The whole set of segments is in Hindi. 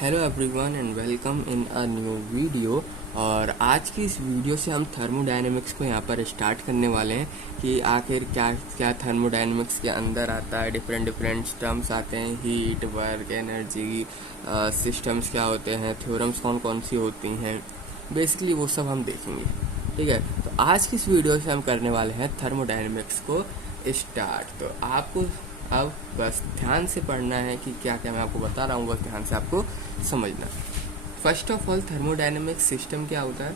Hello everyone and welcome in a new video. और आज की इस वीडियो से हम थर्मोडायनेमिक्स को यहाँ पर स्टार्ट करने वाले हैं कि आखिर क्या क्या थर्मोडायनेमिक्स के अंदर आता है। डिफरेंट डिफरेंट टर्म्स आते हैं, हीट, वर्क, एनर्जी, सिस्टम्स क्या होते हैं, थ्योरम्स कौन कौन सी होती हैं, बेसिकली वो सब हम देखेंगे। ठीक है, तो आज की इस वीडियो से हम करने वाले हैं थर्मोडायनेमिक्स को स्टार्ट। तो आपको अब बस ध्यान से पढ़ना है कि क्या क्या मैं आपको बता रहा हूँ, बस ध्यान से आपको समझना। First of all thermodynamic system क्या होता है।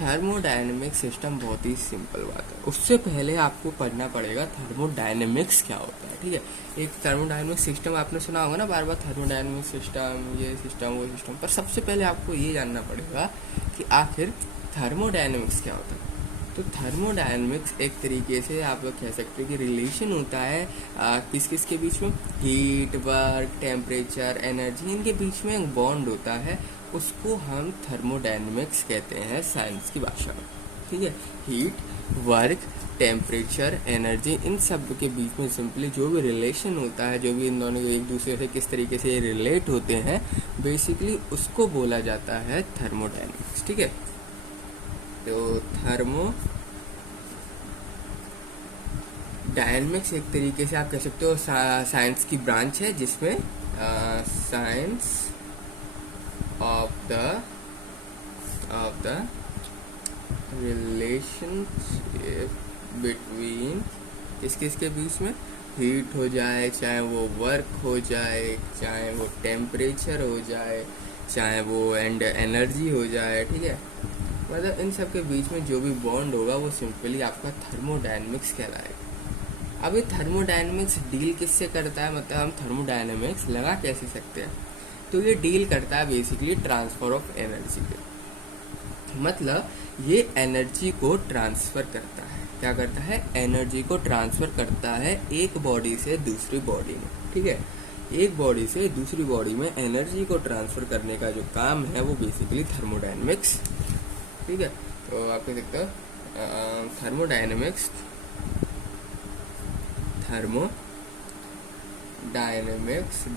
थर्मोडायनेमिक सिस्टम बहुत ही सिंपल बात है। उससे पहले आपको पढ़ना पड़ेगा थर्मोडायनेमिक्स क्या होता है। ठीक है, एक थर्मोडायनेमिक सिस्टम आपने सुना होगा ना बार बार, थर्मोडायनेमिक सिस्टम, ये सिस्टम वो सिस्टम, पर सबसे पहले आपको ये जानना पड़ेगा कि आखिर थर्मोडायनेमिक्स क्या होता है। तो थर्मोडायनेमिक्स एक तरीके से आप लोग कह सकते हैं कि रिलेशन होता है किस किस के बीच में, हीट, वर्क, टेम्परेचर, एनर्जी, इनके बीच में एक बॉन्ड होता है, उसको हम थर्मोडायनेमिक्स कहते हैं साइंस की भाषा में। ठीक है, हीट, वर्क, टेम्परेचर, एनर्जी, इन सब के बीच में सिंपली जो भी रिलेशन होता है, जो भी इन दोनों एक दूसरे से किस तरीके से रिलेट होते हैं, बेसिकली उसको बोला जाता है थर्मोडायनेमिक्स। ठीक है, तो डायनेमिक्स एक तरीके से आप कह सकते हो साइंस की ब्रांच है, जिसमें science of the relationship between किस किस के बीच में, हीट हो जाए, चाहे वो वर्क हो जाए, चाहे वो टेम्परेचर हो जाए, चाहे वो एनर्जी हो जाए। ठीक है, मतलब इन सब के बीच में जो भी बॉन्ड होगा वो सिंपली आपका थर्मोडायनेमिक्स कहलाएगा। अब ये थर्मोडायनेमिक्स डील किससे करता है, मतलब हम थर्मोडायनेमिक्स लगा कैसे सकते हैं। तो ये डील करता है बेसिकली ट्रांसफर ऑफ एनर्जी पे। मतलब ये एनर्जी को ट्रांसफर करता है। क्या करता है, एनर्जी को ट्रांसफर करता है एक बॉडी से दूसरी बॉडी में। ठीक है, एक बॉडी से दूसरी बॉडी में एनर्जी को ट्रांसफर करने का जो काम है वो बेसिकली थर्मोडायनेमिक्स। ठीक है, तो आप कह सकते हो thermodynamics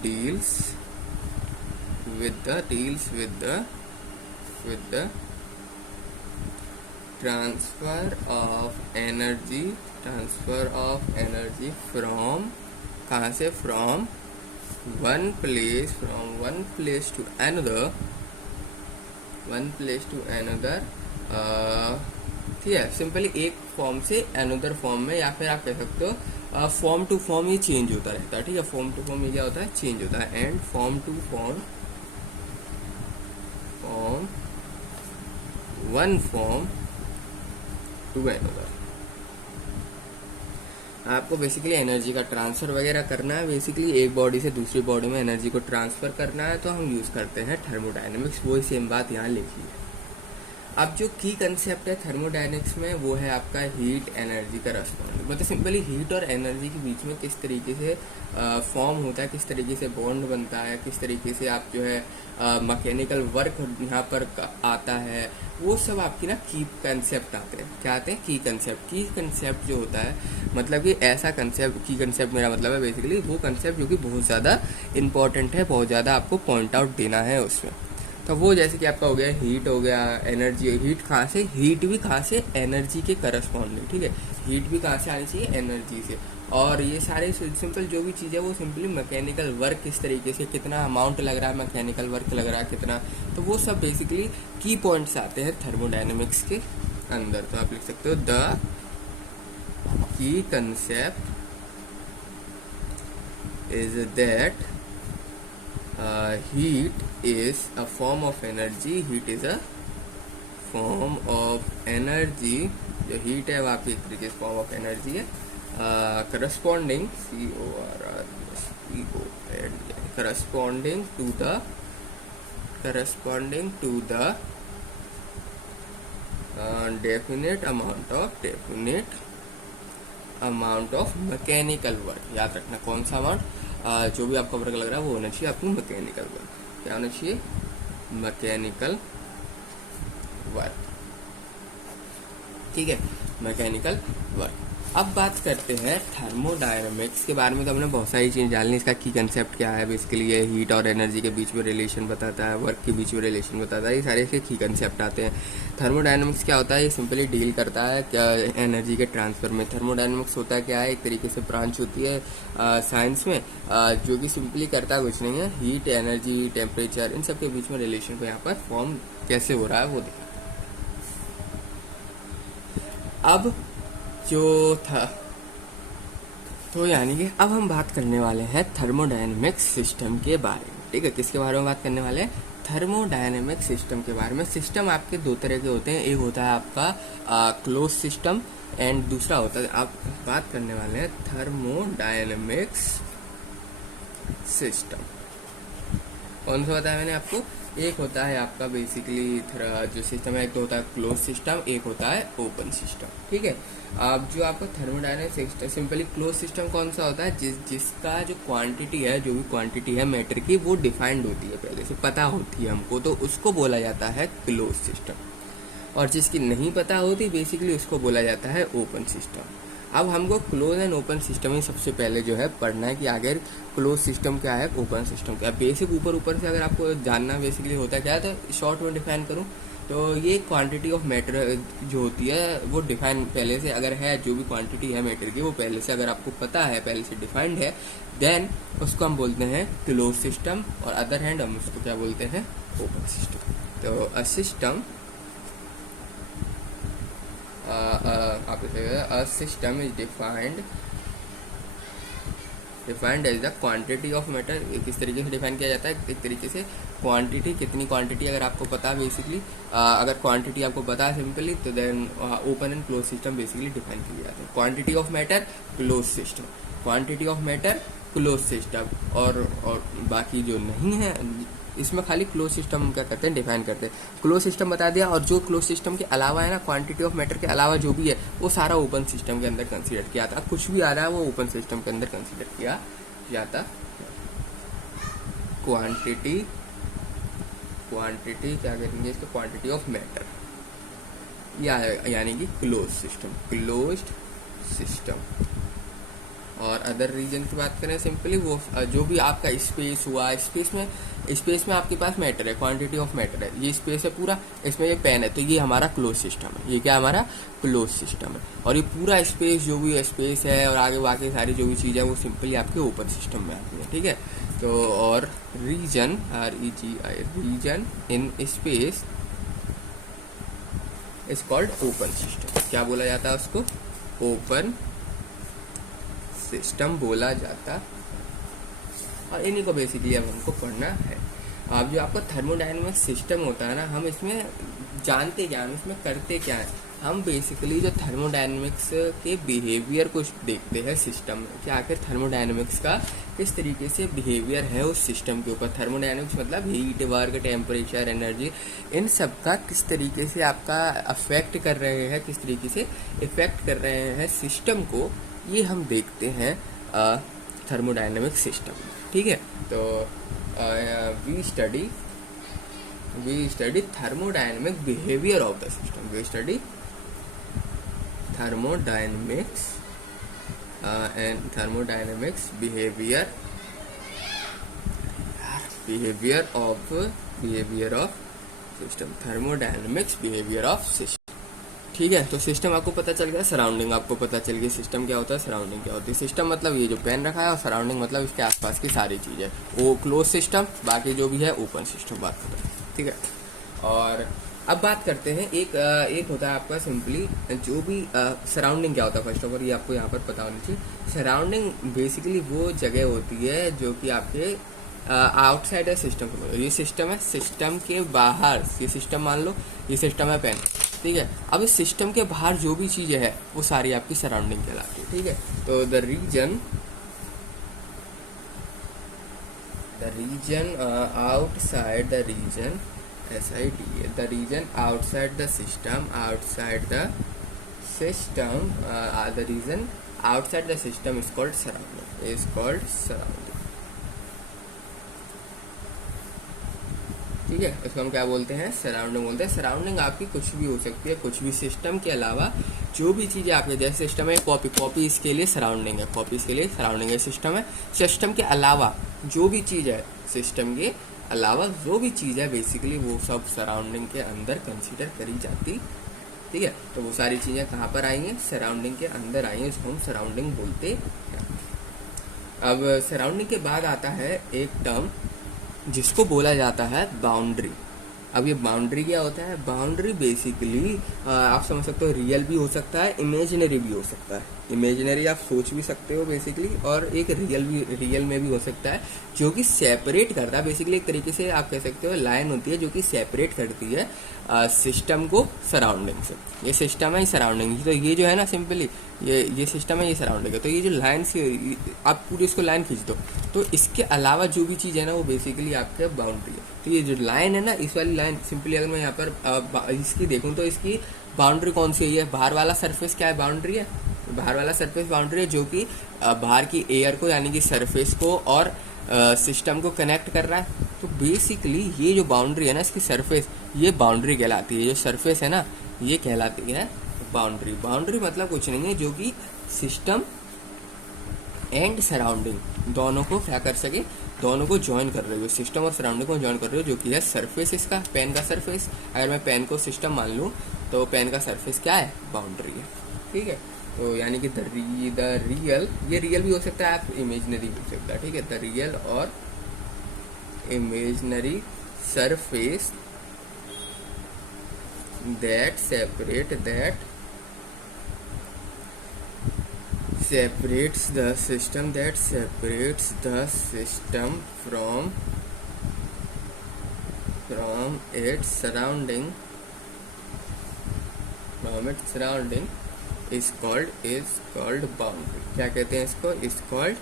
deals with the transfer of energy from कहाँ से, from one place to another ठीक है, सिंपली एक फॉर्म से अनदर फॉर्म में, या फिर आप कह सकते हो फॉर्म टू फॉर्म ही चेंज होता रहता है। ठीक है, फॉर्म टू फॉर्म ये क्या होता है, चेंज होता है। And form one form to another. आपको बेसिकली एनर्जी का ट्रांसफर वगैरह करना है, बेसिकली एक बॉडी से दूसरी बॉडी में एनर्जी को ट्रांसफर करना है, तो हम यूज़ करते हैं थर्मोडायनेमिक्स। वही सेम बात यहाँ लिखी है। अब जो की कंसेप्ट है थर्मोडायनेमिक्स में वो है आपका हीट एनर्जी का रेस्पॉन्ड। मतलब सिंपली हीट और एनर्जी के बीच में किस तरीके से फॉर्म होता है, किस तरीके से बॉन्ड बनता है, किस तरीके से आप जो है मैकेनिकल वर्क यहाँ पर आता है, वो सब आपकी ना की कंसेप्ट आते हैं। क्या आते हैं, की कंसेप्ट जो होता है, मतलब कि ऐसा कंसेप्ट, की कंसेप्ट मेरा मतलब है बेसिकली वो कंसेप्ट जो कि बहुत ज़्यादा इंपॉर्टेंट है, बहुत ज़्यादा आपको पॉइंट आउट देना है उसमें। तो वो जैसे कि आपका हो गया हीट, हो गया एनर्जी। हीट कहाँ से, हीट भी कहाँ से, एनर्जी के करस्पॉन्डिंग। ठीक है, हीट भी कहाँ से आनी चाहिए, एनर्जी से। और ये सारे सिंपल जो भी चीज़ है वो सिंपली मैकेनिकल वर्क किस तरीके से, कितना अमाउंट लग रहा है, मैकेनिकल वर्क लग रहा है कितना, तो वो सब बेसिकली की पॉइंट्स आते हैं थर्मोडायनेमिक्स के अंदर। तो आप लिख सकते हो the key concept is that heat is a form of energy। heat is a form of energy। जो heat है वो आपकी एक तरीके से form of energy है। corresponding to the definite amount of mechanical work। याद रखना कौन सा अमाउंट, जो भी आपका वर्क लग रहा है वो होना चाहिए आपको मैकेनिकल वर्क। क्या होना चाहिए, मैकेनिकल वर्क। ठीक है, मैकेनिकल वर्क। अब बात करते हैं थर्मोडायनामिक्स के बारे में। तो हमने बहुत सारी चीज़ जान ली। इसका की कंसेप्ट क्या है, बेसिकली ये हीट और एनर्जी के बीच में रिलेशन बताता है, वर्क के बीच में रिलेशन बताता है, ये सारे इसके की कंसेप्ट आते हैं। थर्मोडायनामिक्स क्या होता है, ये सिंपली डील करता है क्या एनर्जी के ट्रांसफर में। थर्मोडायनामिक्स होता है क्या है, एक तरीके से ब्रांच होती है साइंस में, जो कि सिंपली करता कुछ नहीं है, हीट, एनर्जी, टेम्परेचर, इन सब के बीच में रिलेशन को यहाँ पर फॉर्म कैसे हो रहा है वो देखा। अब जो था तो यानी कि अब हम बात करने वाले हैं थर्मोडायनेमिक्स सिस्टम के बारे में। ठीक है, किसके बारे में बात करने वाले हैं, थर्मोडायनेमिक सिस्टम के बारे में। सिस्टम आपके दो तरह के होते हैं, एक होता है आपका क्लोज सिस्टम एंड दूसरा होता है, आप बात करने वाले हैं थर्मोडायनेमिक्स सिस्टम। कौन सा बताया मैंने आपको, एक होता है आपका बेसिकली जो सिस्टम है, एक तो होता है क्लोज सिस्टम, एक होता है ओपन सिस्टम। ठीक है, अब जो आपका thermodynamic system, simply close system कौन सा होता है, जिसका जो क्वांटिटी है, जो भी क्वांटिटी है मैटर की, वो डिफाइंड होती है, पहले से पता होती है हमको, तो उसको बोला जाता है क्लोज सिस्टम। और जिसकी नहीं पता होती बेसिकली उसको बोला जाता है ओपन सिस्टम। अब हमको क्लोज एंड ओपन सिस्टम ही सबसे पहले जो है पढ़ना है कि आखिर क्लोज सिस्टम क्या है, ओपन सिस्टम क्या है। बेसिक ऊपर से अगर आपको जानना बेसिकली होता है क्या है, तो शॉर्ट में डिफाइन करूँ तो ये क्वांटिटी ऑफ मैटर जो होती है वो डिफाइन पहले से अगर है, जो भी क्वांटिटी है मैटर की वो पहले से अगर आपको पता है, पहले से डिफाइंड है, देन उसको हम बोलते हैं क्लोज सिस्टम। और अदर हैंड हम उसको क्या बोलते हैं, ओपन सिस्टम। तो a system a system is defined as the quantity of matter। किस तरीके से डिफाइन किया जाता है, एक तरीके से क्वांटिटी, कितनी क्वांटिटी अगर आपको पता है बेसिकली, अगर क्वांटिटी आपको पता है सिंपली, तो then open and close system basically define किया जाता है। Quantity of matter close system, quantity of matter close system, और बाकी जो नहीं है इसमें खाली क्लोज सिस्टम क्या करते हैं, डिफाइन करते हैं। क्लोज सिस्टम बता दिया, और जो क्लोज सिस्टम के अलावा है ना, क्वांटिटी ऑफ मैटर के अलावा जो भी है वो सारा ओपन सिस्टम के अंदर कंसीडर किया जाता है। कुछ भी आ रहा है वो ओपन सिस्टम के अंदर कंसीडर किया जाता है। क्वांटिटी क्या करेंगे इसको, क्वांटिटी ऑफ मैटर, यानी कि क्लोज सिस्टम। और अदर रीजन की बात करें सिंपली, वो जो भी आपका स्पेस हुआ, स्पेस में आपके पास मैटर है, क्वांटिटी ऑफ मैटर है, ये स्पेस है पूरा, इसमें ये पेन है, तो ये हमारा क्लोज सिस्टम है। ये क्या हमारा क्लोज सिस्टम है। और ये पूरा स्पेस, जो भी स्पेस है और आगे बाकी सारी जो भी चीज़ है वो सिंपली आपके ओपन सिस्टम में आती है। ठीक है, तो और region region in space is called open system. क्या बोला जाता है उसको, ओपन सिस्टम बोला जाता। और इन्हीं को बेसिकली अब हमको पढ़ना है। अब जो आपका थर्मोडायनेमिक सिस्टम होता है ना, हम इसमें जानते क्या, हम इसमें करते क्या है, हम बेसिकली जो थर्मोडायनेमिक्स के बिहेवियर को देखते हैं सिस्टम में, कि आखिर थर्मोडायनेमिक्स का किस तरीके से बिहेवियर है उस सिस्टम के ऊपर। थर्मोडायनेमिक्स मतलब हीट, वर्क, टेम्परेचर, एनर्जी, इन सब का किस तरीके से आपका अफेक्ट कर रहे हैं, किस तरीके से इफेक्ट कर रहे हैं सिस्टम को, ये हम देखते हैं थर्मोडायनेमिक सिस्टम। ठीक है, तो we study thermodynamic behaviour of the system. We study thermodynamics and thermodynamics behaviour of system. Thermodynamics behaviour of system. ठीक है, तो सिस्टम आपको पता चल गया, सराउंडिंग आपको पता चल गई, सिस्टम क्या होता है, सराउंडिंग क्या होती है। सिस्टम मतलब ये जो पेन रखा है, और सराउंडिंग मतलब इसके आसपास की सारी चीज़ें, वो क्लोज सिस्टम, बाकी जो भी है ओपन सिस्टम बात करते हैं। ठीक है, और अब बात करते हैं एक होता है आपका सिंपली जो भी सराउंडिंग क्या होता है। फर्स्ट ऑफ ऑल ये आपको यहाँ पर पता होना चाहिए। सराउंडिंग बेसिकली वो जगह होती है जो कि आपके आउटसाइड है सिस्टम के। ये सिस्टम है, सिस्टम के बाहर, ये सिस्टम मान लो, ये सिस्टम है पेन। ठीक है, अब इस सिस्टम के बाहर जो भी चीज़ें है वो सारी आपकी सराउंडिंग कहलाती है। ठीक है, तो the region outside the region, SID, the region outside the system, the region outside the system is called surrounding. ठीक ठीक है, उसको हम क्या बोलते हैं, सराउंडिंग बोलते हैं। सराउंडिंग आपकी कुछ भी हो सकती है, कुछ भी सिस्टम के अलावा जो भी चीज़ें आपके, जैसे सिस्टम है कॉपी इसके लिए सराउंडिंग है, कॉपी इसके लिए सराउंडिंग है, सिस्टम है। सिस्टम के अलावा जो भी चीज़ है, सिस्टम के अलावा जो भी चीज़ है बेसिकली वो सब सराउंडिंग के अंदर कंसिडर करी जाती। ठीक है, तो वो सारी चीज़ें कहाँ पर आएंगे, सराउंडिंग के अंदर आएंगे, उसको हम सराउंडिंग बोलते हैं। अब सराउंडिंग के बाद आता है एक टर्म जिसको बोला जाता है बाउंड्री। अब ये बाउंड्री क्या होता है, बाउंड्री बेसिकली आप समझ सकते हो रियल भी हो सकता है, इमेजिनरी भी हो सकता है। इमेजिनरी आप सोच भी सकते हो बेसिकली, और एक रियल में भी हो सकता है, जो कि सेपरेट करता है बेसिकली। एक तरीके से आप कह सकते हो लाइन होती है जो कि सेपरेट करती है सिस्टम को सराउंडिंग से। ये सिस्टम है, ये सराउंडिंग, तो ये जो है ना सिंपली ये सिस्टम है, ये सराउंडिंग है। तो ये जो लाइन से आप पूरी इसको लाइन खींच दो, तो इसके अलावा जो भी चीज़ है ना वो बेसिकली आपके बाउंड्री है। तो ये जो लाइन है ना, इस वाली लाइन सिंपली अगर मैं यहाँ पर इसकी देखूँ तो इसकी बाउंड्री कौन सी है, बाहर वाला सरफेस क्या है, बाउंड्री है। बाहर वाला सरफेस बाउंड्री है, जो कि बाहर की एयर को यानी कि सरफेस को और सिस्टम को कनेक्ट कर रहा है। तो बेसिकली ये जो बाउंड्री है ना, इसकी सरफेस, ये बाउंड्री कहलाती है। जो सरफेस है ना, ये कहलाती है बाउंड्री। बाउंड्री मतलब कुछ नहीं है, जो कि सिस्टम एंड सराउंडिंग दोनों को क्या कर सके, दोनों को ज्वाइन कर रहे हो, सिस्टम और सराउंडिंग को ज्वाइन कर रहे हो, जो कि है सरफेस इसका, पेन का सरफेस। अगर मैं पेन को सिस्टम मान लूँ तो पेन का सरफेस क्या है, बाउंड्री है। ठीक है, तो यानी कि द रियल, ये रियल भी हो सकता है, आप इमेजनरी भी हो सकता है। ठीक है, द रियल और imaginary surface that separates the system from its surrounding is called boundary। क्या कहते हैं इसको, is called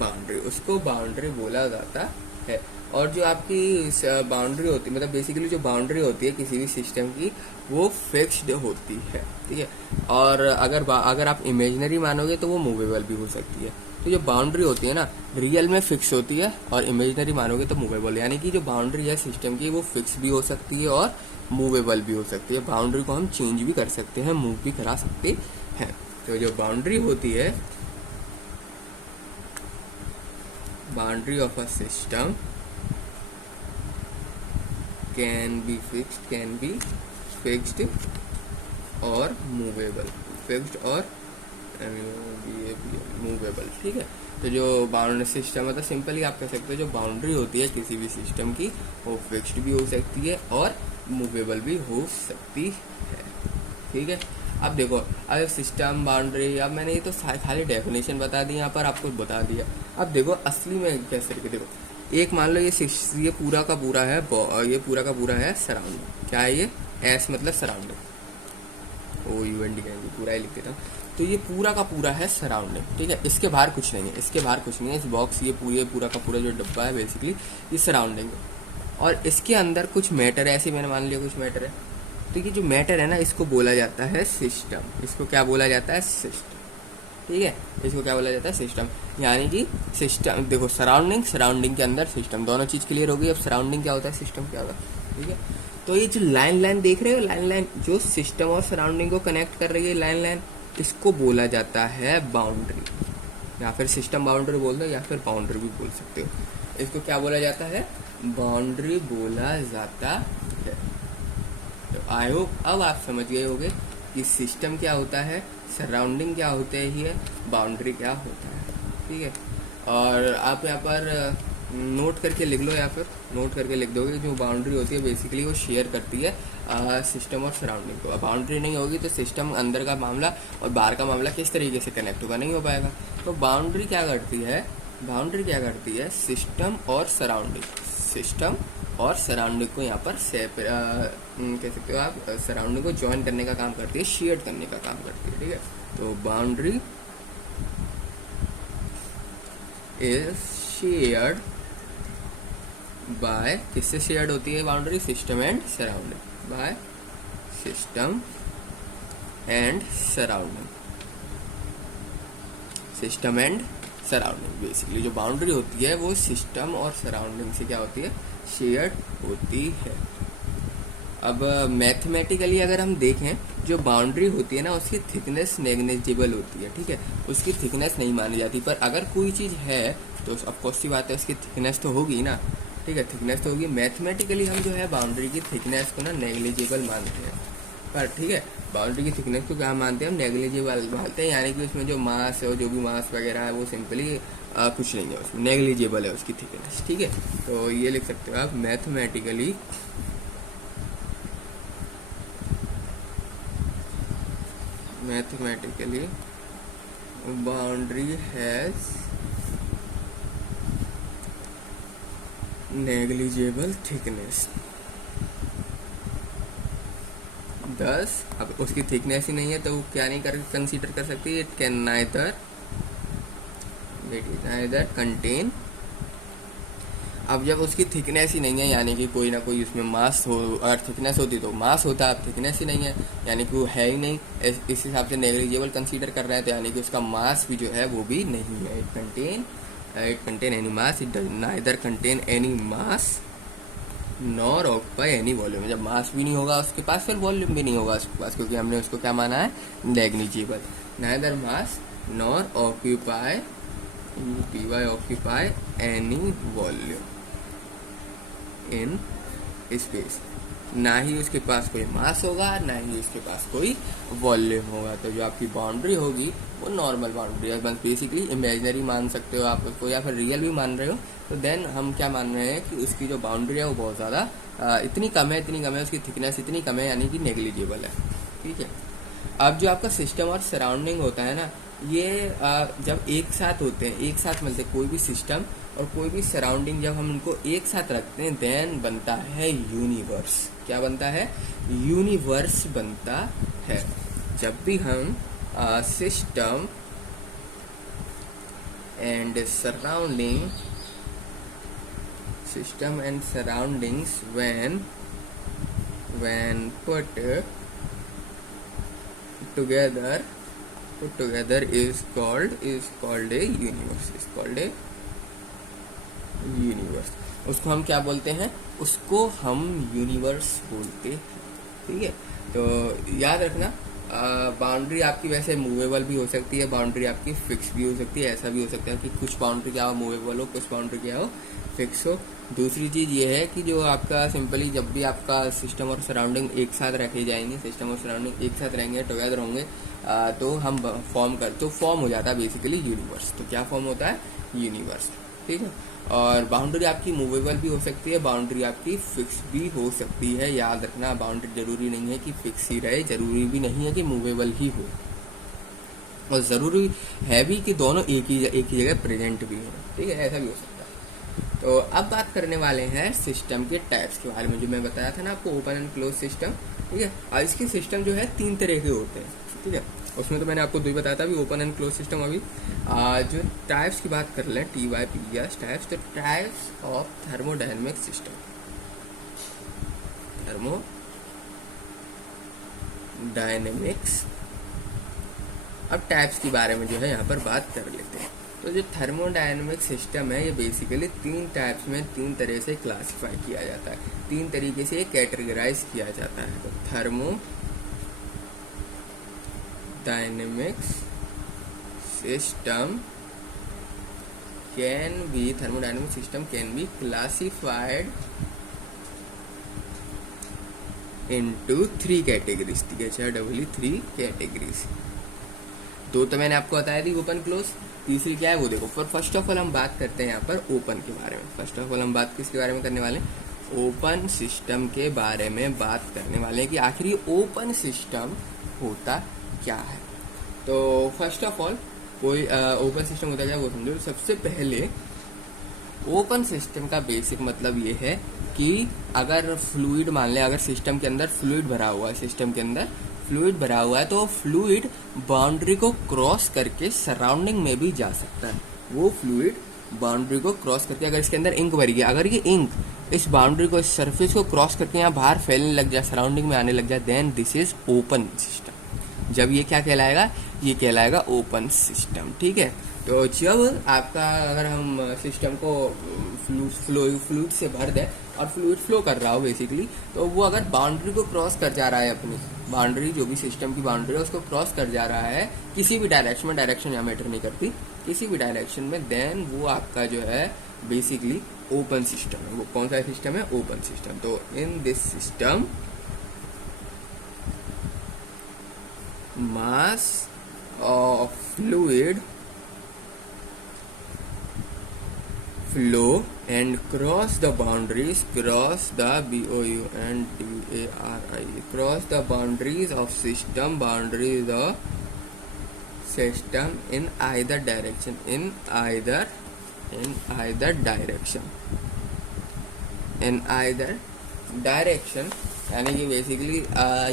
boundary। उसको बाउंड्री बोला जाता है। और जो आपकी बाउंड्री होती है, मतलब बेसिकली जो बाउंड्री होती है किसी भी सिस्टम की, वो फिक्स्ड होती है। ठीक है, और अगर आप इमेजिनरी मानोगे तो वो मूवेबल भी हो सकती है। तो जो बाउंड्री होती है ना, रियल में फिक्स होती है, और इमेजिनरी मानोगे तो मूवेबल। यानी कि जो बाउंड्री है सिस्टम की, वो फिक्स भी हो सकती है और मूवेबल भी हो सकती है। बाउंड्री को हम चेंज भी कर सकते हैं, मूव भी करा सकते हैं। तो जो बाउंड्री होती है, boundary of a system can be fixed और movable, fixed और movable। ठीक है, तो जो बाउंड्री सिस्टम है, तो सिंपली आप कह सकते हो जो बाउंड्री होती है किसी भी सिस्टम की, वो फिक्स्ड भी हो सकती है और मूवेबल भी हो सकती है। ठीक है, अब देखो, अब सिस्टम बाउंड्री, अब मैंने ये तो खाली डेफिनेशन बता दी, यहाँ पर आपको बता दिया। अब देखो असली में कैसे करके देखो, एक मान लो ये पूरा का पूरा है, ये पूरा का पूरा है सराउंडिंग। क्या है ये, एस मतलब surrounding, O U N D पूरा ही लिख देता हूँ। तो ये पूरा का पूरा है सराउंडिंग। ठीक है, इसके बाहर कुछ नहीं है, इसके बाहर कुछ नहीं है। इस बॉक्स, ये पूरा का पूरा जो डब्बा है बेसिकली ये सराउंडिंग है, और इसके अंदर कुछ मैटर है, ऐसे मैंने मान लिया कुछ मैटर है। तो ये जो मैटर है ना, इसको बोला जाता है सिस्टम। इसको क्या बोला जाता है, सिस्टम। ठीक है, इसको क्या बोला जाता है, सिस्टम। यानी कि सिस्टम, देखो सराउंडिंग के अंदर सिस्टम, दोनों चीज़ क्लियर हो गई। अब सराउंडिंग क्या होता है, सिस्टम क्या होता है। ठीक है, तो ये जो लाइन देख रहे हो, लाइन जो सिस्टम और सराउंडिंग को कनेक्ट कर रही है, लाइन, इसको बोला जाता है बाउंड्री, या फिर सिस्टम बाउंड्री बोल दो, या फिर बाउंड्री भी बोल सकते हो। इसको क्या बोला जाता है, बाउंड्री बोला जाता है। तो आई होप अब आप समझ गए होंगे कि सिस्टम क्या होता है, सराउंडिंग क्या होते हैं, बाउंड्री क्या होता है। ठीक है, और आप यहाँ पर नोट करके लिख लो, या फिर नोट करके लिख दोगे। जो बाउंड्री होती है बेसिकली वो शेयर करती है सिस्टम और सराउंडिंग को। अब बाउंड्री नहीं होगी तो सिस्टम अंदर का मामला और बाहर का मामला किस तरीके से कनेक्ट होगा, नहीं हो पाएगा। तो बाउंड्री क्या करती है, सिस्टम और सराउंडिंग को यहाँ पर कह सकते हो आप, सराउंडिंग को ज्वाइन करने का काम करती है, शेयर करने का काम करती है। ठीक है, तो बाउंड्री इज शेयर्ड बाय, किससे शेयर्ड होती है boundary, system and surrounding, by system and surrounding. Basically जो बाउंड्री होती है वो सिस्टम और सराउंडिंग से क्या होती है, शेयर्ड होती है। अब मैथमेटिकली अगर हम देखें, जो बाउंड्री होती है ना उसकी थिकनेस नेग्लिजिबल होती है, ठीक है, उसकी थिकनेस नहीं मानी जाती। पर अगर कोई चीज़ है तो ऑफकोर्स सी बात है उसकी थिकनेस तो होगी ना, ठीक है, थिकनेस तो होगी। मैथमेटिकली हम जो है बाउंड्री की थिकनेस को ना नेग्लिजिबल मानते हैं, पर ठीक है, बाउंड्री की थिकनेस को क्या मानते हैं हम, नेग्लिजिबल मानते हैं, यानी कि उसमें जो मास है और जो भी मास वगैरह है वो सिंपली कुछ नहीं है, उसमें नेग्लिजिबल है उसकी थिकनेस, ठीक है। तो ये लिख सकते हो आप, mathematically boundary has negligible thickness. 10 अब उसकी थिकनेस ही नहीं है तो वो क्या नहीं कर कंसीडर कर सकती, इट कैन नाइदर कंटेन। अब जब उसकी थिकनेस ही नहीं है, यानी कि कोई ना कोई उसमें मास हो, अगर थिकनेस होती तो मास होता, अब थिकनेस ही नहीं है यानी कि वो है ही नहीं, इस हिसाब से नेग्लिजिबल कंसीडर कर रहे हैं, तो यानी कि उसका मास भी जो है वो भी नहीं है। It contain any mass, it does neither contain any mass nor occupy any volume. जब मास भी नहीं होगा उसके पास, फिर वॉल्यूम भी नहीं होगा उसके पास, क्योंकि हमने उसको क्या माना है, negligible. Neither mass nor occupy any volume in space, ना ही उसके पास कोई मास होगा, ना ही उसके पास कोई वॉल्यूम होगा। तो जो आपकी बाउंड्री होगी वो नॉर्मल बाउंड्री है, बस बेसिकली इमेजिनरी मान सकते हो आप उसको, या फिर रियल भी मान रहे हो। तो देन हम क्या मान रहे हैं कि उसकी जो बाउंड्री है वो बहुत ज़्यादा इतनी कम है, उसकी थिकनेस इतनी कम है, यानी कि नेग्लिजिबल है, ठीक है। अब जो आपका सिस्टम और सराउंडिंग होता है ना, ये जब एक साथ होते हैं, एक साथ मिलते हैं, कोई भी सिस्टम और कोई भी सराउंडिंग जब हम उनको एक साथ रखते हैं, देन बनता है यूनिवर्स। क्या बनता है, यूनिवर्स बनता है। जब भी हम system and surroundings when put together is called a universe। उसको हम क्या बोलते हैं, उसको हम यूनिवर्स बोलते हैं, ठीक है। तो याद रखना, बाउंड्री आपकी वैसे मूवेबल भी हो सकती है, बाउंड्री आपकी फिक्स भी हो सकती है। ऐसा भी हो सकता है कि कुछ बाउंड्री क्या हो मूवेबल हो, कुछ बाउंड्री क्या हो फिक्स हो। दूसरी चीज़ ये है कि जो आपका सिंपली जब भी आपका सिस्टम और सराउंडिंग एक साथ रखे जाएंगे, सिस्टम और सराउंडिंग एक साथ रहेंगे, टुगेदर होंगे, तो हम फॉर्म हो जाता है बेसिकली यूनिवर्स। तो क्या फॉर्म होता है, यूनिवर्स, ठीक है। और बाउंड्री आपकी मूवेबल भी हो सकती है, बाउंड्री आपकी फिक्स भी हो सकती है। याद रखना, बाउंड्री जरूरी नहीं है कि फिक्स ही रहे, जरूरी भी नहीं है कि मूवेबल ही हो, और ज़रूरी है भी कि दोनों एक ही जगह प्रेजेंट भी हो, ठीक है, ऐसा भी हो सकता है। तो अब बात करने वाले हैं सिस्टम के टाइप्स के बारे में, जो मैं बताया था ना आपको, ओपन एंड क्लोज सिस्टम, ठीक है। और इसके सिस्टम जो है 3 तरह के होते हैं, ठीक है। उसमें तो मैंने आपको 2 ही बताया था अभी, ओपन एंड क्लोज सिस्टम। अभी जो टाइप्स की बात कर लें, TYPES टाइप्स, तो types of thermodynamic system, thermodynamics. अब टाइप्स के बारे में जो है यहाँ पर बात कर लेते हैं। तो जो थर्मोडायनेमिक सिस्टम है, ये बेसिकली 3 टाइप्स में 3 तरह से क्लासिफाई किया जाता है, 3 तरीके से कैटेगराइज किया जाता है। तो thermodynamics system can be classified into 3 categories, ठीक है, 3 कैटेगरीज। 2 तो मैंने आपको बताया थी, ओपन क्लोज। तीसरी क्या है वो देखो। पर फर्स्ट ऑफ ऑल हम बात करते हैं यहाँ पर ओपन के बारे में। फर्स्ट ऑफ ऑल हम बात किसके बारे में करने वाले हैं, ओपन सिस्टम के बारे में बात करने वाले हैं कि आखिर ये ओपन सिस्टम होता क्या है। तो फर्स्ट ऑफ ऑल कोई ओपन सिस्टम होता क्या वो समझो। सबसे पहले ओपन सिस्टम का बेसिक मतलब ये है कि अगर फ्लूइड मान लें, अगर सिस्टम के अंदर फ्लूइड भरा हुआ है, तो फ्लूइड बाउंड्री को क्रॉस करके सराउंडिंग में भी जा सकता है। वो फ्लूइड बाउंड्री को क्रॉस करके, अगर इसके अंदर इंक भरी है, अगर ये इंक इस बाउंड्री को, इस सरफेस को क्रॉस करके यहाँ बाहर फैलने लग जाए, सराउंडिंग में आने लग जाए, then this is open system. जब ये क्या कहलाएगा, ये कहलाएगा ओपन सिस्टम, ठीक है। तो जब आपका अगर हम सिस्टम को फ्लूइड से भर दें और फ्लूइड फ्लो कर रहा हो बेसिकली, तो वो अगर बाउंड्री को क्रॉस कर जा रहा है, अपनी बाउंड्री जो भी सिस्टम की बाउंड्री है उसको क्रॉस कर जा रहा है किसी भी डायरेक्शन में, डायरेक्शन यहाँ मैटर नहीं करती, किसी भी डायरेक्शन में, देन वो आपका जो है बेसिकली ओपन सिस्टम है। वो कौन सा सिस्टम है? Open system. तो in this system mass of fluid flow and cross the boundaries, cross the boundary, cross the boundaries of system, boundaries of system in either direction, in either direction, in either direction। यानी कि बेसिकली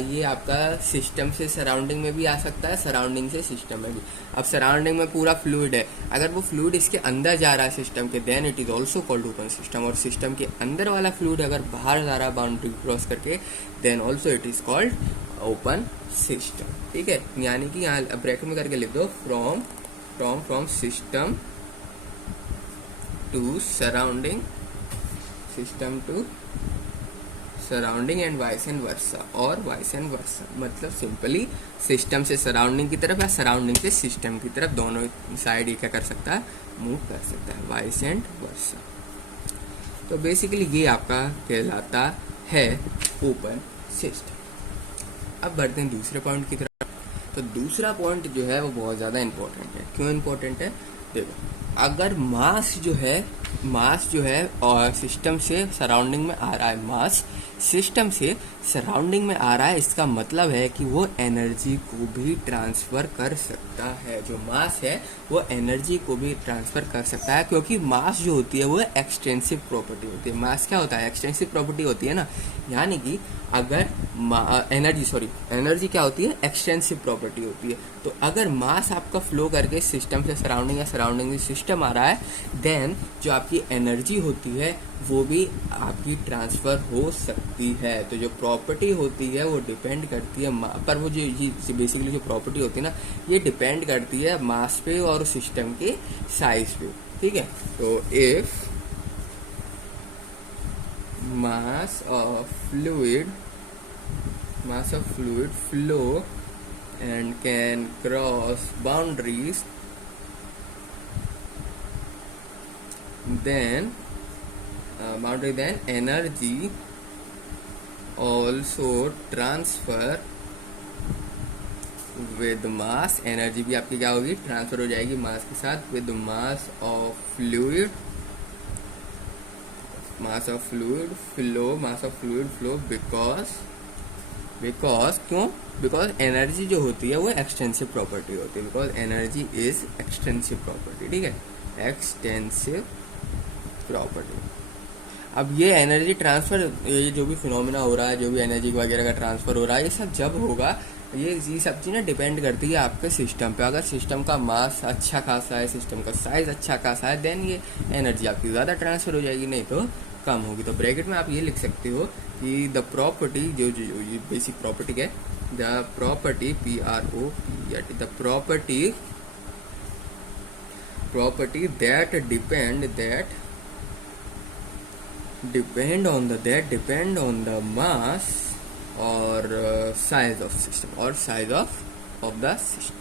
ये आपका सिस्टम से सराउंडिंग में भी आ सकता है, सराउंडिंग से सिस्टम में भी। अब सराउंडिंग में पूरा फ्लूइड है, अगर वो फ्लूइड इसके अंदर जा रहा है सिस्टम के, then it is also called open system. और सिस्टम के अंदर वाला फ्लूइड अगर बाहर जा रहा है बाउंड्री क्रॉस करके, then also it is called open system. ठीक है, यानी कि यहाँ ब्रैकेट में करके लिख दो, from system to surrounding, system to surrounding and vice and versa, और वाइस एंड वर्सा मतलब सिंपली सिस्टम से सराउंडिंग की तरफ या सराउंडिंग से सिस्टम की तरफ, दोनों साइड ये क्या कर सकता है? मूव कर सकता है, वाइस एंड वर्सा। तो बेसिकली ये आपका कहलाता है ओपन सिस्टम। अब बढ़ते हैं दूसरे पॉइंट की तरफ। तो दूसरा पॉइंट जो है वो बहुत ज़्यादा इंपॉर्टेंट है। क्यों इंपॉर्टेंट है? देखो, अगर मास जो है और सिस्टम से सराउंडिंग में आ रहा है, मास सिस्टम से सराउंडिंग में आ रहा है, इसका मतलब है कि वो एनर्जी को भी ट्रांसफ़र कर सकता है। जो मास है वो एनर्जी को भी ट्रांसफ़र कर सकता है, क्योंकि मास जो होती है वो एक्सटेंसिव प्रॉपर्टी होती है। मास क्या होता है? एक्सटेंसिव प्रॉपर्टी होती है ना। यानी कि अगर एनर्जी क्या होती है? एक्सटेंसिव प्रॉपर्टी होती है। तो अगर मास आपका फ्लो करके सिस्टम से सराउंडिंग या सराउंडिंग से सिस्टम आ रहा है, देन जो आपकी एनर्जी होती है वो भी आपकी ट्रांसफ़र हो सकती है। तो जो प्रॉपर्टी होती है वो डिपेंड करती है पर वो जो बेसिकली जो प्रॉपर्टी होती है ना, ये डिपेंड करती है मास पे और सिस्टम के साइज पे। ठीक है, तो if mass of fluid flow and can cross boundaries, then energy also transfer with mass। Energy भी आपकी क्या होगी? ट्रांसफर हो जाएगी मास के साथ, with mass of fluid flow, because क्यों? बिकॉज एनर्जी जो होती है वो एक्सटेंसिव प्रॉपर्टी होती है, because energy is extensive property. ठीक है, एक्सटेंसिव प्रॉपर्टी। अब ये एनर्जी ट्रांसफर, ये जो भी फिनोमिना हो रहा है, जो भी एनर्जी वगैरह का ट्रांसफर हो रहा है, ये सब जब होगा, ये सब चीज़ें डिपेंड करती है आपके सिस्टम पे। अगर सिस्टम का मास अच्छा खासा है, सिस्टम का साइज अच्छा खासा है, देन ये एनर्जी आपकी ज़्यादा ट्रांसफर हो जाएगी, नहीं तो कम होगी। तो ब्रैकेट में आप ये लिख सकते हो कि द प्रॉपर्टी जो बेसिक प्रॉपर्टी है, the property PROPERT, the property that depend on the mass और size of system, और size of the system।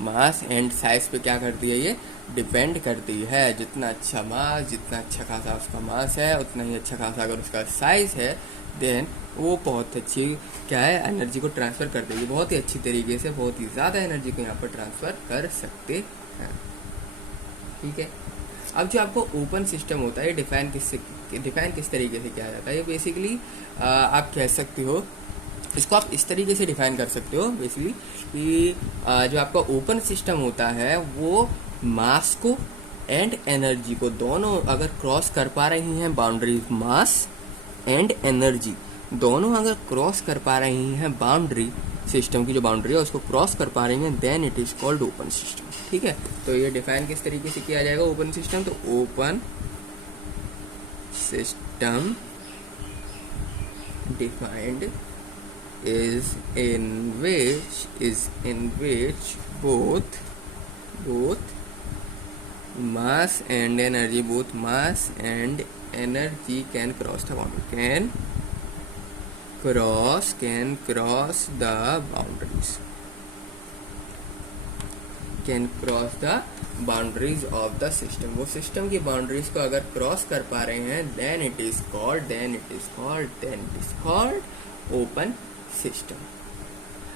Mass and size पे क्या करती है? ये डिपेंड करती है। जितना अच्छा मास, जितना अच्छा खासा उसका मास है, उतना ही अच्छा खासा अगर उसका साइज है, देन वो बहुत अच्छी क्या है? एनर्जी को ट्रांसफ़र कर देगी, बहुत ही अच्छी तरीके से, बहुत ही ज़्यादा एनर्जी को यहाँ पर ट्रांसफ़र कर सकते हैं। ठीक है, अब जो आपको ओपन सिस्टम होता है, डिफाइन किस तरीके से किया जाता है? ये बेसिकली आप कह सकते हो, इसको आप इस तरीके से डिफाइन कर सकते हो बेसिकली कि जो आपका ओपन सिस्टम होता है वो मास को एंड एनर्जी को दोनों अगर क्रॉस कर पा रही हैं बाउंड्रीज, मास एंड एनर्जी दोनों अगर क्रॉस कर पा रही हैं बाउंड्री, सिस्टम की जो बाउंड्री है उसको क्रॉस कर पा रही हैं, then it is called open system. ठीक है, तो ये डिफाइन किस तरीके से किया जाएगा ओपन सिस्टम? तो open system defined is in which both both mass and energy, both mass and energy can cross the boundary, can cross the boundaries, can cross the boundaries of the system. वो सिस्टम की बाउंड्रीज को अगर क्रॉस कर पा रहे हैं then it is called open system.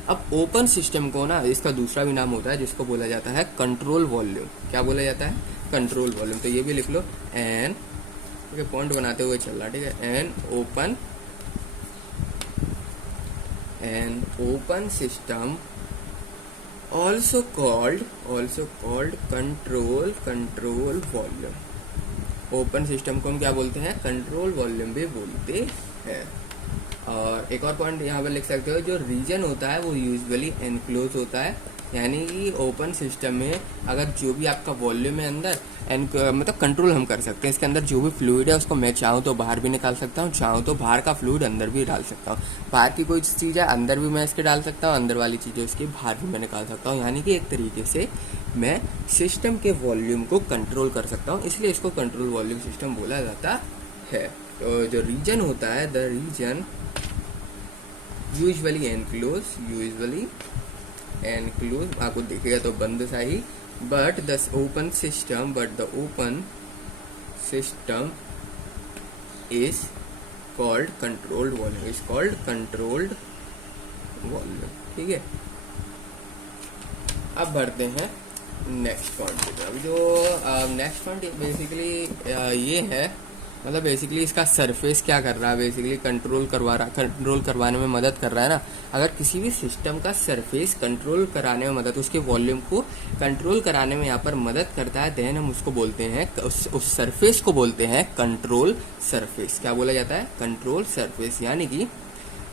अब ओपन सिस्टम को ना इसका दूसरा भी नाम होता है जिसको बोला जाता है कंट्रोल वॉल्यूम। क्या बोला जाता है? Control volume. तो ये भी लिख लो, एन, पॉइंट बनाते हुए चल रहा, ठीक है। An open system also called control volume। Open system को हम क्या बोलते हैं? कंट्रोल वॉल्यूम भी बोलते हैं। और एक और पॉइंट यहाँ पे लिख सकते हो, जो रीजन होता है वो यूजुअली एनक्लोज होता है, यानी कि ओपन सिस्टम में अगर जो भी आपका वॉल्यूम है अंदर मतलब कंट्रोल हम कर सकते हैं। इसके अंदर जो भी फ्लूइड है उसको मैं चाहूँ तो बाहर भी निकाल सकता हूँ, चाहूँ तो बाहर का फ्लूइड अंदर भी डाल सकता हूँ। बाहर की कोई चीज़ है अंदर भी मैं इसके डाल सकता हूँ, अंदर वाली चीज़ें उसकी बाहर भी मैं निकाल सकता हूँ। यानी कि एक तरीके से मैं सिस्टम के वॉल्यूम को कंट्रोल कर सकता हूँ, इसलिए इसको कंट्रोल वॉल्यूम सिस्टम बोला जाता है। तो जो रीजन होता है, द रीजन यूजुअली एनक्लोज, आपको दिखेगा तो बंद सा ही, but the open system is called controlled volume, ठीक है। अब बढ़ते हैं नेक्स्ट पॉइंट की तरफ। जो नेक्स्ट पॉइंट बेसिकली ये है, मतलब बेसिकली इसका सरफेस क्या कर रहा है, बेसिकली कंट्रोल करवाने में मदद कर रहा है ना। अगर किसी भी सिस्टम का सरफेस कंट्रोल कराने में मदद, उसके वॉल्यूम को कंट्रोल कराने में यहाँ पर मदद करता है, देन हम उसको बोलते हैं, उस सरफेस को बोलते हैं कंट्रोल सरफेस। क्या बोला जाता है? Control surface. यानी कि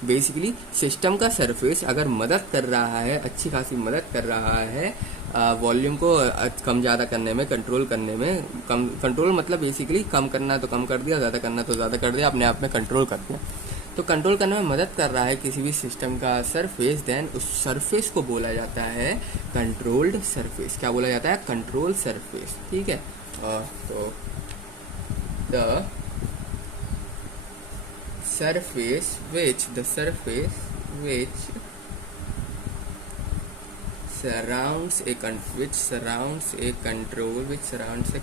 बेसिकली सिस्टम का सरफेस अगर मदद कर रहा है, अच्छी खासी मदद कर रहा है वॉल्यूम को कम ज़्यादा करने में, कंट्रोल करने में। कंट्रोल मतलब बेसिकली कम करना तो कम कर दिया, ज़्यादा करना तो ज़्यादा कर दिया, अपने आप में कंट्रोल कर दिया। तो कंट्रोल करने में मदद कर रहा है किसी भी सिस्टम का सरफेस, देन उस सरफेस को बोला जाता है कंट्रोल्ड सरफेस। क्या बोला जाता है? कंट्रोल सरफेस, ठीक है। तो the surface which surrounds a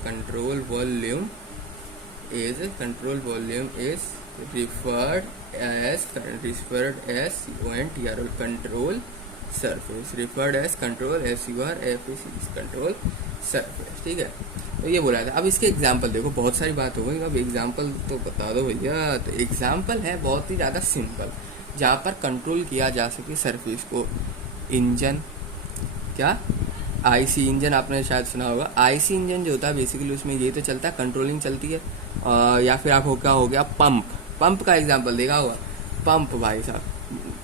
control volume is referred as control surface, control surface, ठीक है। तो ये बोला था। अब इसके एग्जाम्पल देखो, बहुत सारी बात हो गई, अब एग्जाम्पल तो बता दो भैया। तो एग्जाम्पल है बहुत ही ज़्यादा सिंपल, जहाँ पर कंट्रोल किया जा सके सरफेस को। इंजन, क्या आईसी इंजन आपने शायद सुना होगा। आईसी इंजन जो होता है बेसिकली उसमें ये तो चलता है, कंट्रोलिंग चलती है। या फिर आपको क्या हो गया, पंप का एग्जाम्पल देखा होगा। पंप भाई साहब,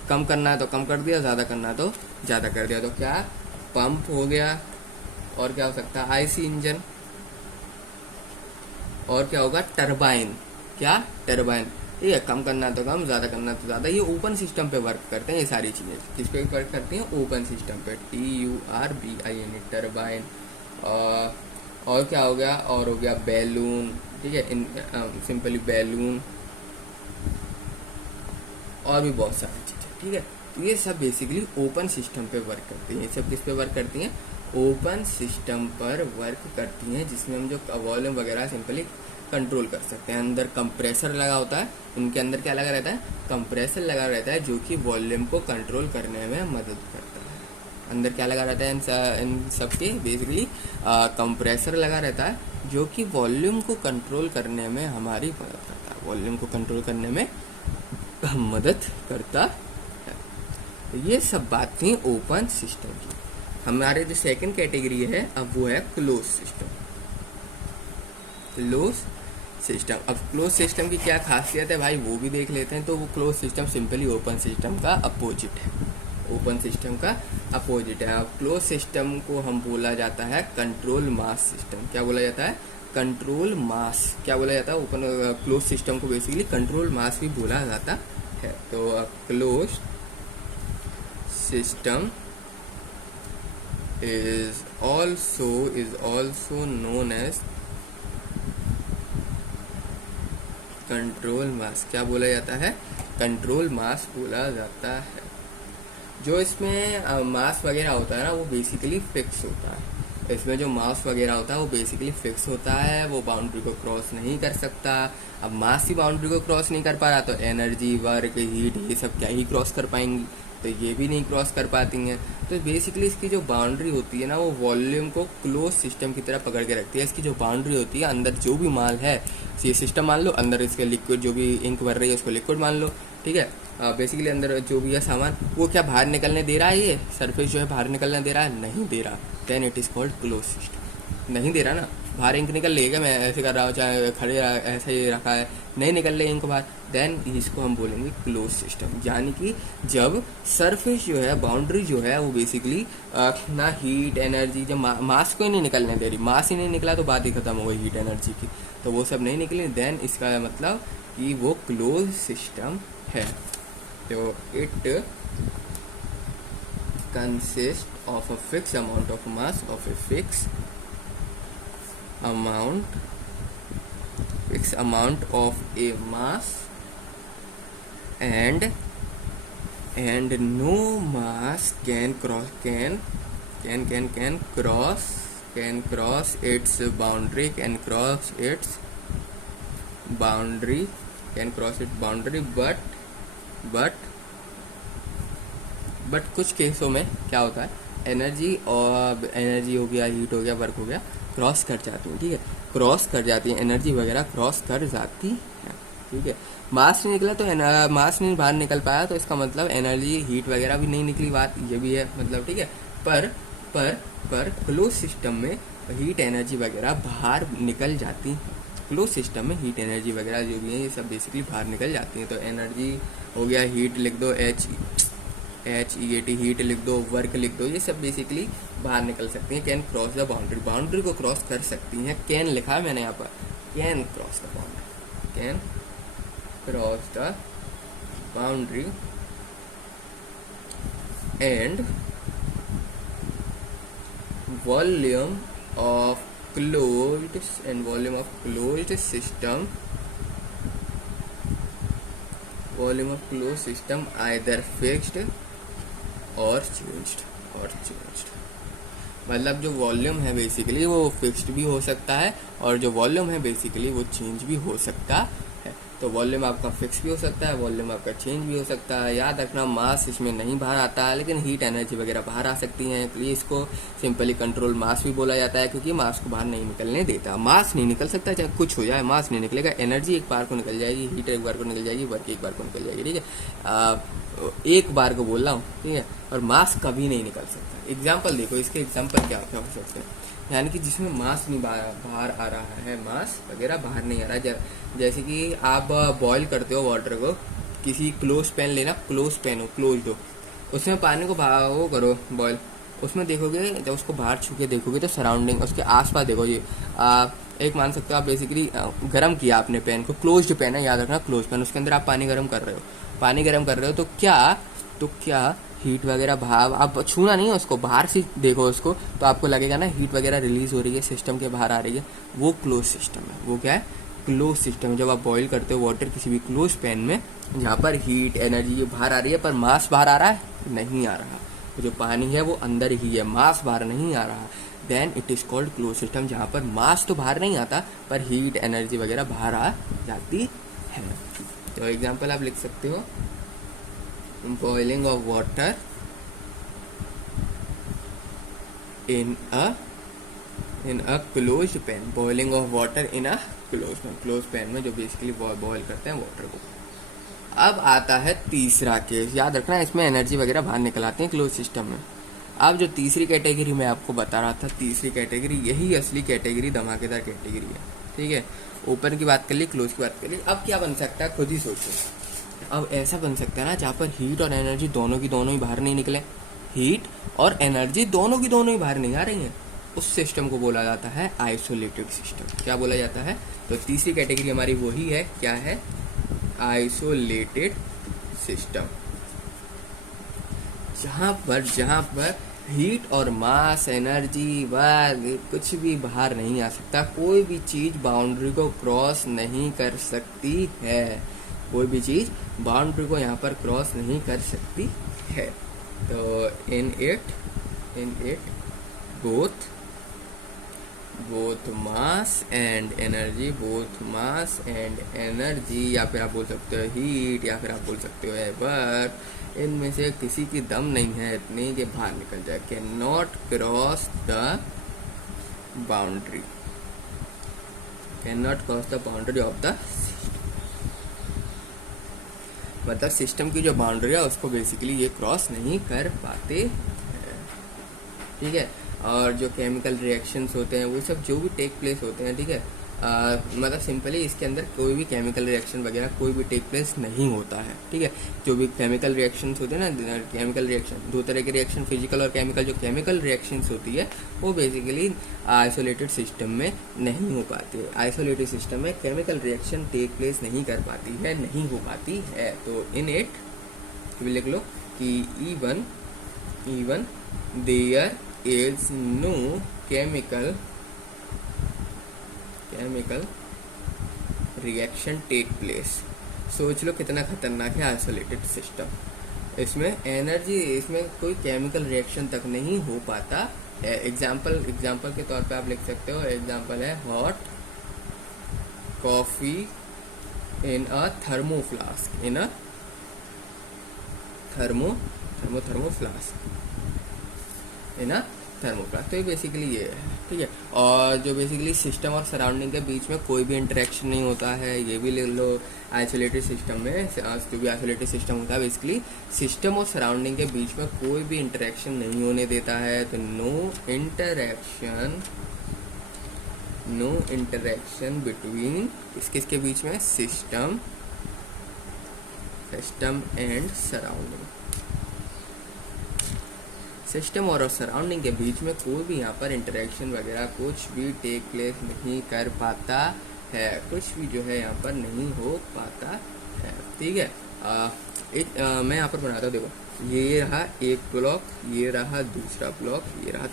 कम करना है तो कम कर दिया, ज़्यादा करना है तो ज़्यादा कर दिया, तो क्या पंप हो गया। और क्या हो सकता है? IC engine. और क्या होगा? टरबाइन। क्या? टरबाइन। ठीक है, कम करना है तो कम, ज़्यादा करना है तो ज़्यादा। ये ओपन सिस्टम पे वर्क करते हैं ये सारी चीज़ें। किस पे वर्क करती हैं? ओपन सिस्टम पे। TURBIN, turbine. और क्या हो गया? और हो गया बैलून, ठीक है, सिंपली बैलून। और भी बहुत सारी चीज़ें, ठीक है। तो ये सब बेसिकली ओपन सिस्टम पे वर्क करती हैं। ये सब किस पे वर्क करती हैं? ओपन सिस्टम पर वर्क करती हैं, जिसमें हम जो वॉल्यूम वगैरह सिंपली कंट्रोल कर सकते हैं। अंदर कंप्रेसर लगा होता है, इनके अंदर क्या लगा रहता है? कंप्रेसर लगा रहता है, जो कि वॉल्यूम को कंट्रोल करने में मदद करता है। अंदर क्या लगा रहता है इन सब के? बेसिकली कंप्रेसर लगा रहता है, जो कि वॉल्यूम को कंट्रोल करने में हमारी मदद करता है, वॉल्यूम को कंट्रोल करने में मदद करता है। तो ये सब बात थी ओपन सिस्टम की। हमारे जो सेकंड कैटेगरी है अब वो है क्लोज सिस्टम। अब क्लोज सिस्टम की क्या खासियत है भाई, वो भी देख लेते हैं। तो वो close system simply open system का अपोजिट है। ओपन सिस्टम का अपोजिट है। अब क्लोज सिस्टम को हम बोला जाता है कंट्रोल मास सिस्टम। क्या बोला जाता है? Control mass. क्या बोला जाता है? ओपन क्लोज सिस्टम को बेसिकली कंट्रोल मास भी बोला जाता है। तो close system is also known as control mass. क्या बोला जाता है? कंट्रोल मास बोला जाता है। जो इसमें मास वगैरह होता है ना, वो बेसिकली फिक्स होता है। इसमें जो मास वगैरह होता है वो बेसिकली फिक्स होता है, वो बाउंड्री को क्रॉस नहीं कर सकता। अब मास ही बाउंड्री को क्रॉस नहीं कर पा रहा तो एनर्जी, वर्क, हीट ये सब क्या ही क्रॉस कर पाएंगी? तो ये भी नहीं क्रॉस कर पाती हैं। तो बेसिकली इसकी जो बाउंड्री होती है ना, वो वॉल्यूम को क्लोज सिस्टम की तरह पकड़ के रखती है। इसकी जो बाउंड्री होती है, अंदर जो भी माल है, ये सिस्टम मान लो, अंदर इसके लिक्विड जो भी इंक भर रही है उसको लिक्विड मान लो, ठीक है। बेसिकली अंदर जो भी है सामान, वो क्या बाहर निकलने दे रहा है? ये सरफेस जो है बाहर निकलने दे रहा है? नहीं दे रहा। Then it is called close system. नहीं दे रहा ना, बाहर इंक निकल रही है क्या? मैं ऐसे कर रहा हूँ, चाहे खड़े ऐसे ही रखा है, नहीं निकल रही इंक बाहर, देन इसको हम बोलेंगे क्लोज सिस्टम। यानी कि जब सरफेस जो है, बाउंड्री जो है, वो बेसिकली ना हीट, एनर्जी, जब मास को ही नहीं निकलने दे रही, मास ही नहीं निकला तो बात ही खत्म हो गई हीट एनर्जी की, तो वो सब नहीं निकली, देन इसका मतलब कि वो क्लोज सिस्टम है। तो it consist of a fix amount of mass of a fix amount of a mass and no mass can cross its boundary, but कुछ केसों में क्या होता है, एनर्जी हो गया, हीट हो गया, वर्क हो गया, क्रॉस कर जाती है, ठीक है, क्रॉस कर जाती है, एनर्जी वगैरह क्रॉस कर जाती है, ठीक है। मास नहीं निकला तो मास नहीं बाहर निकल पाया, तो इसका मतलब एनर्जी, हीट वगैरह भी नहीं निकली, बात ये भी है, मतलब, ठीक है। पर क्लोज सिस्टम में हीट, एनर्जी वगैरह बाहर निकल जाती है। क्लोज सिस्टम में हीट, एनर्जी वगैरह जो भी है, ये सब बेसिकली बाहर निकल जाती हैं। तो एनर्जी हो गया, हीट लिख दो, HEAT, हीट लिख दो, वर्क लिख दो, ये सब बेसिकली बाहर निकल सकती हैं। Can cross the boundary, boundary को क्रॉस कर सकती हैं। कैन लिखा है मैंने यहाँ पर, can cross the boundary, can cross the boundary and volume of closed system either fixed और चेंज्ड। मतलब जो वॉल्यूम है बेसिकली वो फिक्स्ड भी हो सकता है, और जो वॉल्यूम है बेसिकली वो चेंज भी हो सकता है। तो वॉल्यूम आपका फिक्स भी हो सकता है, वॉल्यूम आपका चेंज भी हो सकता है। याद रखना, मास इसमें नहीं बाहर आता है, लेकिन हीट, एनर्जी वगैरह बाहर आ सकती हैं। तो ये इसको सिंपली कंट्रोल मास भी बोला जाता है, क्योंकि मास को बाहर नहीं निकलने देता। मास नहीं निकल सकता, चाहे कुछ हो जाए, मास नहीं निकलेगा। एनर्जी एक बार को निकल जाएगी, हीट एक बार को निकल जाएगी, वर्क एक बार को निकल जाएगी, ठीक है। एक बार को बोल रहा हूँ, ठीक है, और मास कभी नहीं निकल सकता। एग्जाम्पल देखो, इसके एग्जाम्पल क्या क्या हो सकते हैं, यानी कि जिसमें मास नहीं बाहर आ रहा है, मास वगैरह बाहर नहीं आ रहा है। जैसे कि आप बॉईल करते हो वाटर को, किसी क्लोज पैन लेना, क्लोज पैन हो, क्लोज हो, उसमें पानी को वो करो बॉईल, उसमें देखोगे, जब उसको बाहर छू के देखोगे तो सराउंडिंग, उसके आसपास देखो, ये एक मान सकते हो आप, बेसिकली गर्म किया आपने पैन को, क्लोज्ड पैन है, याद रखना क्लोज पैन, उसके अंदर आप पानी गर्म कर रहे हो, तो क्या हीट वगैरह भाव, आप छूना नहीं है उसको, बाहर से देखो उसको, तो आपको लगेगा ना हीट वगैरह रिलीज हो रही है, सिस्टम के बाहर आ रही है, वो क्लोज सिस्टम है। वो क्या है? Close system. जब आप बॉईल करते हो वाटर किसी भी क्लोज पैन में, जहाँ पर हीट, एनर्जी ये बाहर आ रही है, पर मास बाहर आ रहा है? नहीं आ रहा। तो जो पानी है वो अंदर ही है, मास बाहर नहीं आ रहा, then it is called close system, जहाँ पर मास तो बाहर नहीं आता, पर हीट, एनर्जी वगैरह बाहर आ जाती है। तो एग्जाम्पल आप लिख सकते हो, boiling of water in a closed pan, boiling of water in a closed pan में जो बेसिकली बॉयल करते हैं वाटर को। अब आता है तीसरा केस, याद रखना इसमें एनर्जी वगैरह बाहर निकल आती है क्लोज सिस्टम में। अब जो तीसरी कैटेगरी मैं आपको बता रहा था, तीसरी कैटेगरी, यही असली कैटेगरी, धमाकेदार कैटेगरी है, ठीक है। ओपन की बात कर ली, क्लोज की बात कर ली। अब क्या बन सकता है, खुद ही सोचो। अब ऐसा बन सकता है ना, जहाँ पर हीट और एनर्जी दोनों की दोनों ही बाहर नहीं निकले, हीट और एनर्जी दोनों की दोनों ही बाहर नहीं आ रही हैं, उस सिस्टम को बोला जाता है आइसोलेटेड सिस्टम। क्या बोला जाता है? तो तीसरी कैटेगरी हमारी वही है, क्या है? Isolated system. जहाँ पर हीट और मास, एनर्जी, बस कुछ भी बाहर नहीं आ सकता। कोई भी चीज बाउंड्री को क्रॉस नहीं कर सकती है। कोई भी चीज बाउंड्री को यहाँ पर क्रॉस नहीं कर सकती है। तो in it both mass and energy, या फिर आप बोल सकते हो हीट, या फिर आप बोल सकते हो एवर, इनमें से किसी की दम नहीं है इतनी कि बाहर निकल जाए। Can not cross the boundary, of the, मतलब सिस्टम की जो बाउंड्री है उसको बेसिकली ये क्रॉस नहीं कर पाते हैं। ठीक है। और जो केमिकल रिएक्शंस होते हैं वो सब जो भी टेक प्लेस होते हैं, ठीक है, मतलब सिंपली इसके अंदर कोई भी केमिकल रिएक्शन वगैरह कोई भी टेक प्लेस नहीं होता है। ठीक है। जो भी केमिकल रिएक्शंस होते हैं ना, केमिकल रिएक्शन, दो तरह के रिएक्शन, फिजिकल और केमिकल। जो केमिकल रिएक्शंस होती है वो बेसिकली आइसोलेटेड सिस्टम में नहीं हो पाती है। आइसोलेटेड सिस्टम में केमिकल रिएक्शन टेक प्लेस नहीं कर पाती है, नहीं हो पाती है। तो इन इट लिख लो कि even there is no chemical reaction take place. सोच लो कितना खतरनाक है आइसोलेटेड सिस्टम। इसमें एनर्जी, इसमें कोई केमिकल रिएक्शन तक नहीं हो पाता है। एग्जाम्पल के तौर पे आप लिख सकते हो, एग्जाम्पल है hot coffee in a thermo flask, in a thermo flask, in a thermoplast. तो ये बेसिकली ये है। ठीक है। और जो बेसिकली सिस्टम और सराउंडिंग के बीच में कोई भी इंटरेक्शन नहीं होता है, ये भी ले लो। आइसोलेटेड सिस्टम में जो भी आइसोलेटेड सिस्टम होता है बेसिकली सिस्टम और सराउंडिंग के बीच में कोई भी इंटरेक्शन नहीं होने देता है। तो नो इंटरेक्शन बिटवीन किसके बीच में, सिस्टम एंड सराउंडिंग। सिस्टम और सराउंडिंग के बीच में कोई भी यहाँ पर इंटरेक्शन वगैरह कुछ भी टेक प्लेस नहीं कर पाता है, कुछ भी जो है यहाँ पर नहीं हो पाता है। ठीक है। मैं यहाँ पर बनाता हूँ, देखो ये रहा एक ब्लॉक, ये रहा दूसरा ब्लॉक, ये रहा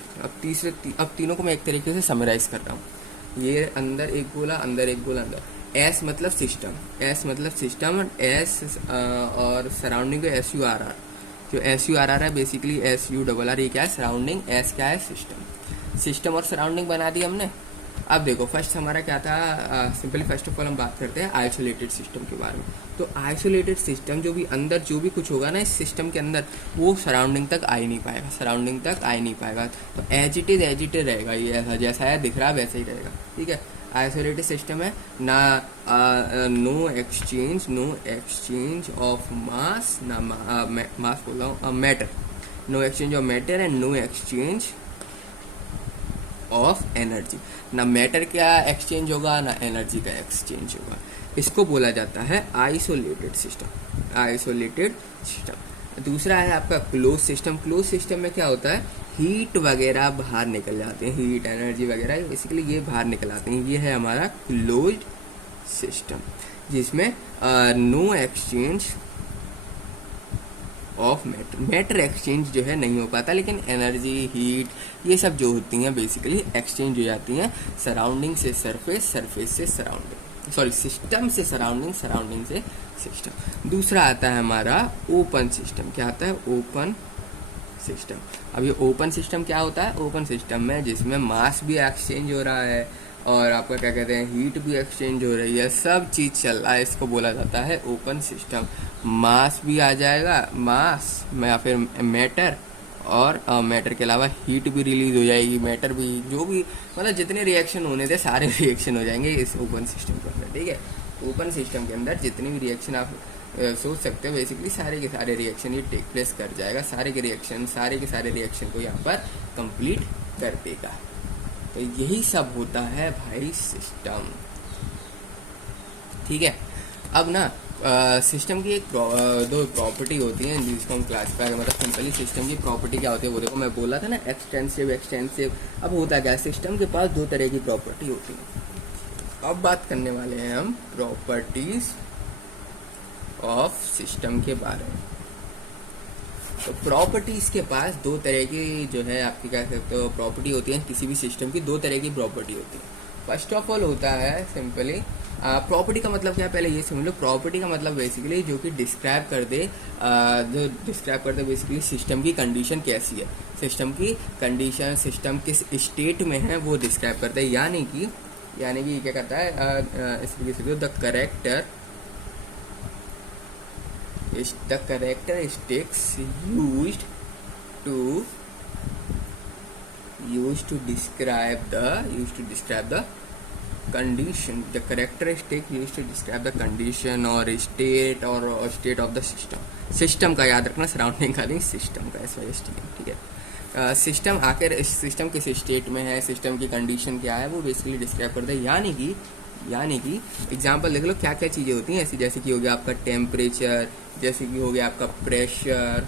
अब तीनों को मैं एक तरीके से समराइज कर रहा हूँ। ये अंदर एक गोला, अंदर एक गोला, अंदर एस मतलब सिस्टम, एस और सराउंडिंग को SURR। जो SURR है बेसिकली SURR, ये क्या है, सराउंडिंग, एस क्या है, सिस्टम और सराउंडिंग बना दी हमने। अब देखो फर्स्ट हमारा क्या था, सिंपली फर्स्ट ऑफ ऑल हम बात करते हैं आइसोलेटेड सिस्टम के बारे में। तो आइसोलेटेड सिस्टम जो भी अंदर जो भी कुछ होगा ना इस सिस्टम के अंदर, वो सराउंडिंग तक आ ही नहीं पाएगा। तो एज इट इज रहेगा, ये ऐसा जैसा है दिख रहा है वैसे ही रहेगा। ठीक है। आइसोलेटेड सिस्टम है ना, नो एक्सचेंज ऑफ मास, ना मास बोल रहा हूँ, matter, no exchange of matter and no exchange of energy. ना मैटर का एक्सचेंज होगा ना एनर्जी का एक्सचेंज होगा। इसको बोला जाता है आइसोलेटेड सिस्टम। दूसरा है आपका क्लोज सिस्टम में क्या होता है, हीट वगैरह बाहर निकल जाते हैं, हीट एनर्जी वगैरह बेसिकली ये बाहर निकल आते हैं। ये है हमारा क्लोज्ड सिस्टम, जिसमें no exchange of matter exchange जो है नहीं हो पाता, लेकिन एनर्जी, हीट, ये सब जो होती हैं बेसिकली एक्सचेंज हो जाती हैं सराउंडिंग से सरफेस, सरफेस से सराउंडिंग, सॉरी सिस्टम से सराउंडिंग, सराउंडिंग से सिस्टम। दूसरा आता है हमारा ओपन सिस्टम। क्या आता है, ओपन सिस्टम। अब ये ओपन सिस्टम क्या होता है, ओपन सिस्टम में जिसमें मास भी एक्सचेंज हो रहा है और आपका क्या कहते हैं हीट भी एक्सचेंज हो रही है, सब चीज़ चल रहा है, इसको बोला जाता है ओपन सिस्टम। मास भी आ जाएगा, मास या फिर मैटर, और मैटर के अलावा हीट भी रिलीज हो जाएगी, मैटर भी, जो भी मतलब जितने रिएक्शन होने थे सारे रिएक्शन हो जाएंगे इस ओपन सिस्टम के अंदर। ठीक है। ओपन सिस्टम के अंदर जितने भी रिएक्शन आप सोच सकते हो बेसिकली सारे के सारे रिएक्शन ये टेक प्लेस कर जाएगा, सारे के सारे रिएक्शन को यहाँ पर कंप्लीट कर देगा। तो यही सब होता है भाई सिस्टम। ठीक है। अब ना सिस्टम की एक दो प्रॉपर्टी होती हैं जिसको हम क्लासिफाई, मतलब सिंपली सिस्टम की प्रॉपर्टी क्या होती है वो देखो, मैं बोला था ना एक्सटेंसिव। अब होता क्या है, सिस्टम के पास दो तरह की प्रॉपर्टी होती है। अब बात करने वाले हैं हम प्रॉपर्टीज ऑफ सिस्टम के बारे में। तो प्रॉपर्टीज़ के पास दो तरह की जो है आपकी क्या कहते हो प्रॉपर्टी होती है, किसी भी सिस्टम की दो तरह की प्रॉपर्टी होती है। फर्स्ट ऑफ ऑल होता है सिंपली प्रॉपर्टी का मतलब क्या है, पहले ये समझ लो। प्रॉपर्टी का मतलब बेसिकली जो कि डिस्क्राइब कर दे बेसिकली सिस्टम की कंडीशन कैसी है, सिस्टम की कंडीशन, सिस्टम किस स्टेट में है वो डिस्क्राइब करते हैं। यानी कि क्या करता है इस तरीके से the characteristics used to describe the condition, the characteristic used to describe the condition or state of the system का याद रखना, सराउंडिंग का नहीं, सिस्टम का SYSTM, ठीक है। सिस्टम आखिर इस सिस्टम किस स्टेट में है, सिस्टम की कंडीशन क्या है, वो बेसिकली डिस्क्राइब करता है। यानी कि एग्जांपल देख लो क्या क्या चीज़ें होती हैं ऐसी, जैसे कि हो गया आपका टेम्परेचर, जैसे कि हो गया आपका प्रेशर,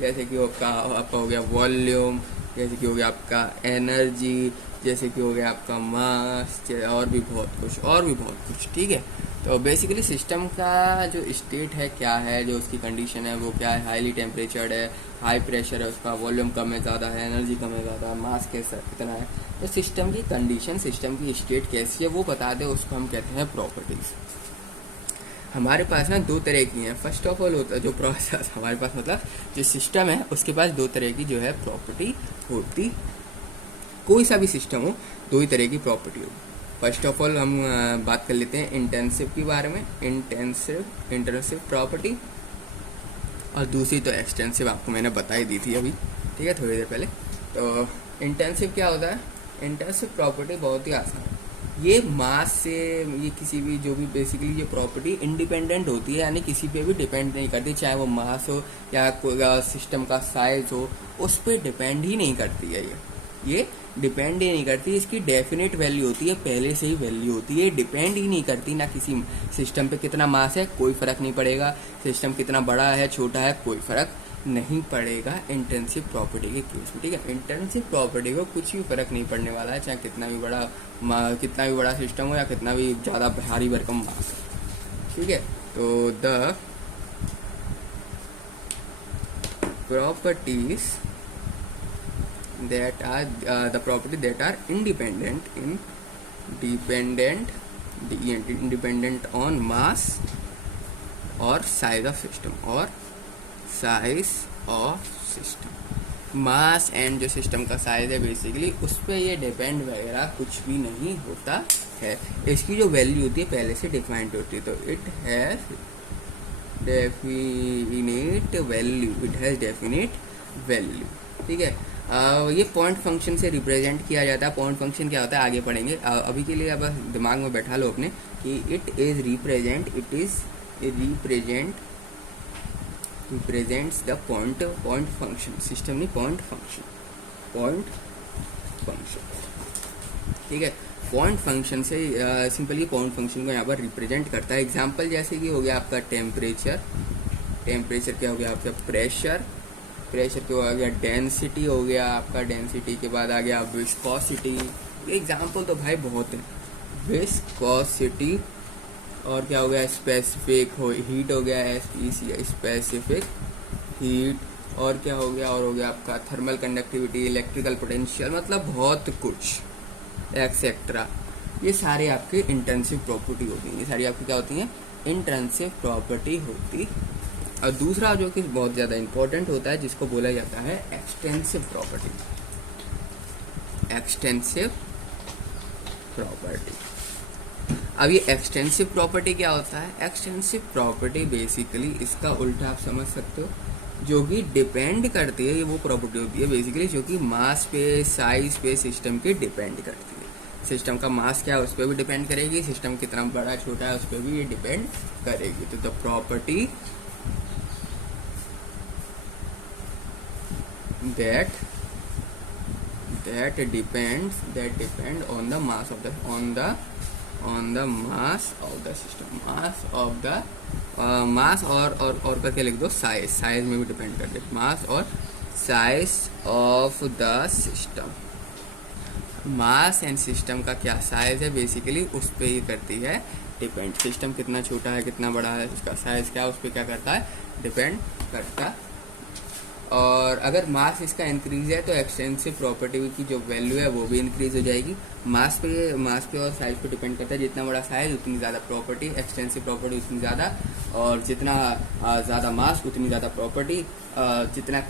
जैसे कि आपका हो गया वॉल्यूम, जैसे कि हो गया आपका एनर्जी, जैसे कि हो गया आपका मास, और भी बहुत कुछ, ठीक है। तो बेसिकली सिस्टम का जो स्टेट है क्या है, जो उसकी कंडीशन है वो क्या है, हाईली टेम्परेचर्ड है, हाई प्रेशर है, उसका वॉल्यूम कम है ज़्यादा है, एनर्जी कम है ज़्यादा है, मास कैसा कितना है, तो सिस्टम की कंडीशन, सिस्टम की स्टेट कैसी है वो बता दे, उसको हम कहते हैं प्रॉपर्टीज़। हमारे पास ना दो तरह की हैं। फर्स्ट ऑफ ऑल होता है जो प्रोसेस हमारे पास, मतलब जो सिस्टम है उसके पास दो तरह की जो है प्रॉपर्टी होती, कोई सा भी सिस्टम हो दो ही तरह की प्रॉपर्टी होगी। फर्स्ट ऑफ ऑल हम बात कर लेते हैं इंटेंसिव के बारे में, इंटेंसिव प्रॉपर्टी, और दूसरी तो एक्सटेंसिव, आपको मैंने बता ही दी थी अभी, ठीक है, थोड़ी देर पहले। तो इंटेंसिव क्या होता है, इंटेंसिव प्रॉपर्टी बहुत ही आसान है। ये मास से, ये किसी भी जो भी बेसिकली ये प्रॉपर्टी इंडिपेंडेंट होती है, यानी किसी पे भी डिपेंड नहीं करती, चाहे वो मास हो या कोई सिस्टम का साइज हो, उस पर डिपेंड ही नहीं करती है। ये डिपेंड ही नहीं करती, इसकी डेफिनेट वैल्यू होती है, पहले से ही वैल्यू होती है, डिपेंड ही नहीं करती ना किसी सिस्टम पे। कितना मास है कोई फ़र्क नहीं पड़ेगा, सिस्टम कितना बड़ा है छोटा है कोई फ़र्क नहीं पड़ेगा इंटेंसिव प्रॉपर्टी के केस में, ठीक है। इंटेंसिव प्रॉपर्टी को कुछ भी फ़र्क नहीं पड़ने वाला है, चाहे कितना भी बड़ा सिस्टम हो या कितना भी ज़्यादा भारी भरकम मास है, ठीक है। तो the properties that are the property that are independent on mass or size of system, mass and जो सिस्टम का साइज है बेसिकली उस पर ये डिपेंड वगैरह कुछ भी नहीं होता है। इसकी जो वैल्यू होती है पहले से डिफाइंड होती है, तो इट हैज़ डेफिनेट वैल्यू, ठीक है। ये पॉइंट फंक्शन से रिप्रेजेंट किया जाता है। पॉइंट फंक्शन क्या होता है आगे पढ़ेंगे, अभी के लिए अब दिमाग में बैठा लो अपने कि it represents the point function, system नहीं पॉइंट फंक्शन, ठीक है। पॉइंट फंक्शन से सिंपली पॉइंट फंक्शन को यहाँ पर रिप्रेजेंट करता है। एग्जांपल जैसे कि हो गया आपका टेम्परेचर क्या हो गया आपका प्रेशर के बाद आ गया डेंसिटी, हो गया आपका डेंसिटी के बाद आ गया विस्कोसिटी। एग्जाम्पल तो भाई बहुत है, विस्कोसिटी, और क्या हो गया स्पेसिफिक हीट हो गया स्पेसिफिक हीट, और क्या हो गया आपका थर्मल कंडक्टिविटी, इलेक्ट्रिकल पोटेंशियल, मतलब बहुत कुछ एक्सेट्रा। ये सारे आपके इंटेंसिव प्रॉपर्टी होती हैं, ये सारी आपकी क्या होती हैं इंटेंसिव प्रॉपर्टी होती। और दूसरा जो कि बहुत ज़्यादा इंपॉर्टेंट होता है जिसको बोला जाता है एक्सटेंसिव प्रॉपर्टी। अब ये एक्सटेंसिव प्रॉपर्टी क्या होता है, एक्सटेंसिव प्रॉपर्टी बेसिकली इसका उल्टा आप समझ सकते हो, जो कि डिपेंड करती है, ये वो प्रॉपर्टी होती है बेसिकली जो कि मास पे, साइज पे सिस्टम के डिपेंड करती है। सिस्टम का मास क्या है उस पर भी डिपेंड करेगी, सिस्टम कितना बड़ा छोटा है उस पर भी ये डिपेंड करेगी। तो the property that depend on the mass of the system, मास और करके लिख दो साइज में भी डिपेंड कर दे, मास और size of the system. Mass and system का क्या साइज है बेसिकली उस पर ही करती है डिपेंड, सिस्टम कितना छोटा है कितना बड़ा है उसका साइज क्या उस पर क्या करता है डिपेंड करता। और अगर मास इसका इंक्रीज है तो एक्सटेंसिव प्रॉपर्टी की जो वैल्यू है वो भी इंक्रीज हो जाएगी। मास पे और साइज पे डिपेंड करता है, जितना बड़ा साइज उतनी ज़्यादा प्रॉपर्टी, एक्सटेंसिव प्रॉपर्टी उतनी ज़्यादा, और जितना ज़्यादा मास उतनी ज़्यादा प्रॉपर्टी, जितना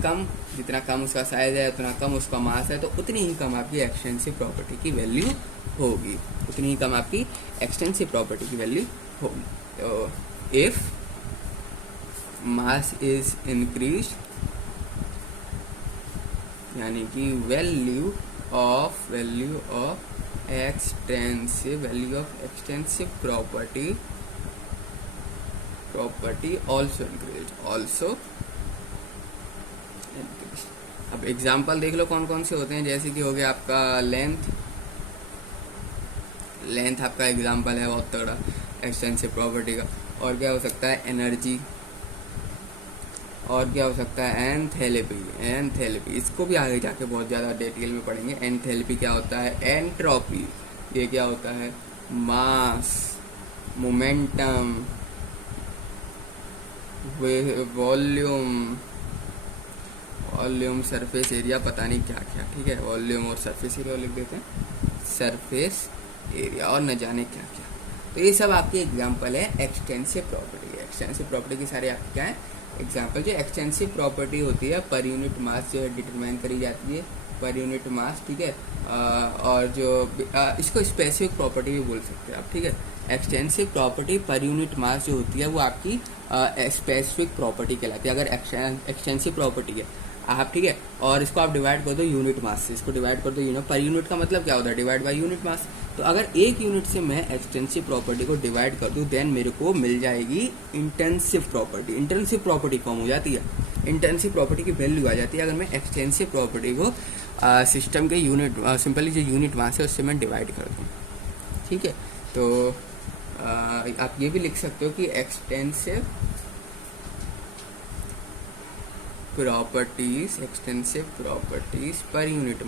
कम उसका साइज है उतना कम उसका मास है, तो उतनी ही कम आपकी एक्सटेंसिव प्रॉपर्टी की वैल्यू होगी, उतनी ही कम आपकी एक्सटेंसिव प्रॉपर्टी की वैल्यू होगी। तो इफ मास इज इंक्रीज, यानी कि value of extensive property also increase. अब एग्जाम्पल देख लो कौन कौन से होते हैं। जैसे कि हो गया आपका लेंथ आपका एग्जाम्पल है बहुत तगड़ा एक्सटेंसिव प्रॉपर्टी का। और क्या हो सकता है, एनर्जी, और क्या हो सकता है, एंथैल्पी। इसको भी आगे जाके बहुत ज़्यादा डिटेल में पढ़ेंगे। एंथैल्पी क्या होता है, एंट्रोपी, ये क्या होता है, मास, मोमेंटम, वॉल्यूम, सरफेस एरिया, पता नहीं क्या क्या, ठीक है, वॉल्यूम और सरफेस एरिया लिख देते हैं, सरफेस एरिया, और न जाने क्या क्या। तो ये सब आपके एग्जाम्पल है एक्सटेंसिव प्रॉपर्टी। एक्सटेंसिव प्रॉपर्टी की सारे आपके क्या है एग्जाम्पल। जो एक्सटेंसिव प्रॉपर्टी होती है पर यूनिट मास जो है डिटरमाइन करी जाती है, पर यूनिट मास, ठीक है। और जो इसको स्पेसिफिक प्रॉपर्टी भी बोल सकते हैं आप, ठीक है। Extensive property per unit mass जो होती है वो आपकी स्पेसिफिक प्रॉपर्टी कहलाती है। अगर एक्सटेंसिव प्रॉपर्टी है आप, ठीक है, और इसको आप डिवाइड कर दो यूनिट मास से, इसको डिवाइड कर दो यूनिट, पर यूनिट का मतलब क्या होता है, डिवाइड बाय यूनिट मास। तो अगर एक यूनिट से मैं एक्सटेंसिव प्रॉपर्टी को डिवाइड कर दूं देन मेरे को मिल जाएगी intensive property. Intensive property form हो जाती है, इंटेंसिव प्रॉपर्टी की वैल्यू आ जाती है अगर मैं एक्सटेंसिव प्रॉपर्टी को सिस्टम के यूनिट, सिंपली जो यूनिट मास है उससे मैं डिवाइड कर दूँ, ठीक है। तो आप ये भी लिख सकते हो कि extensive properties per unit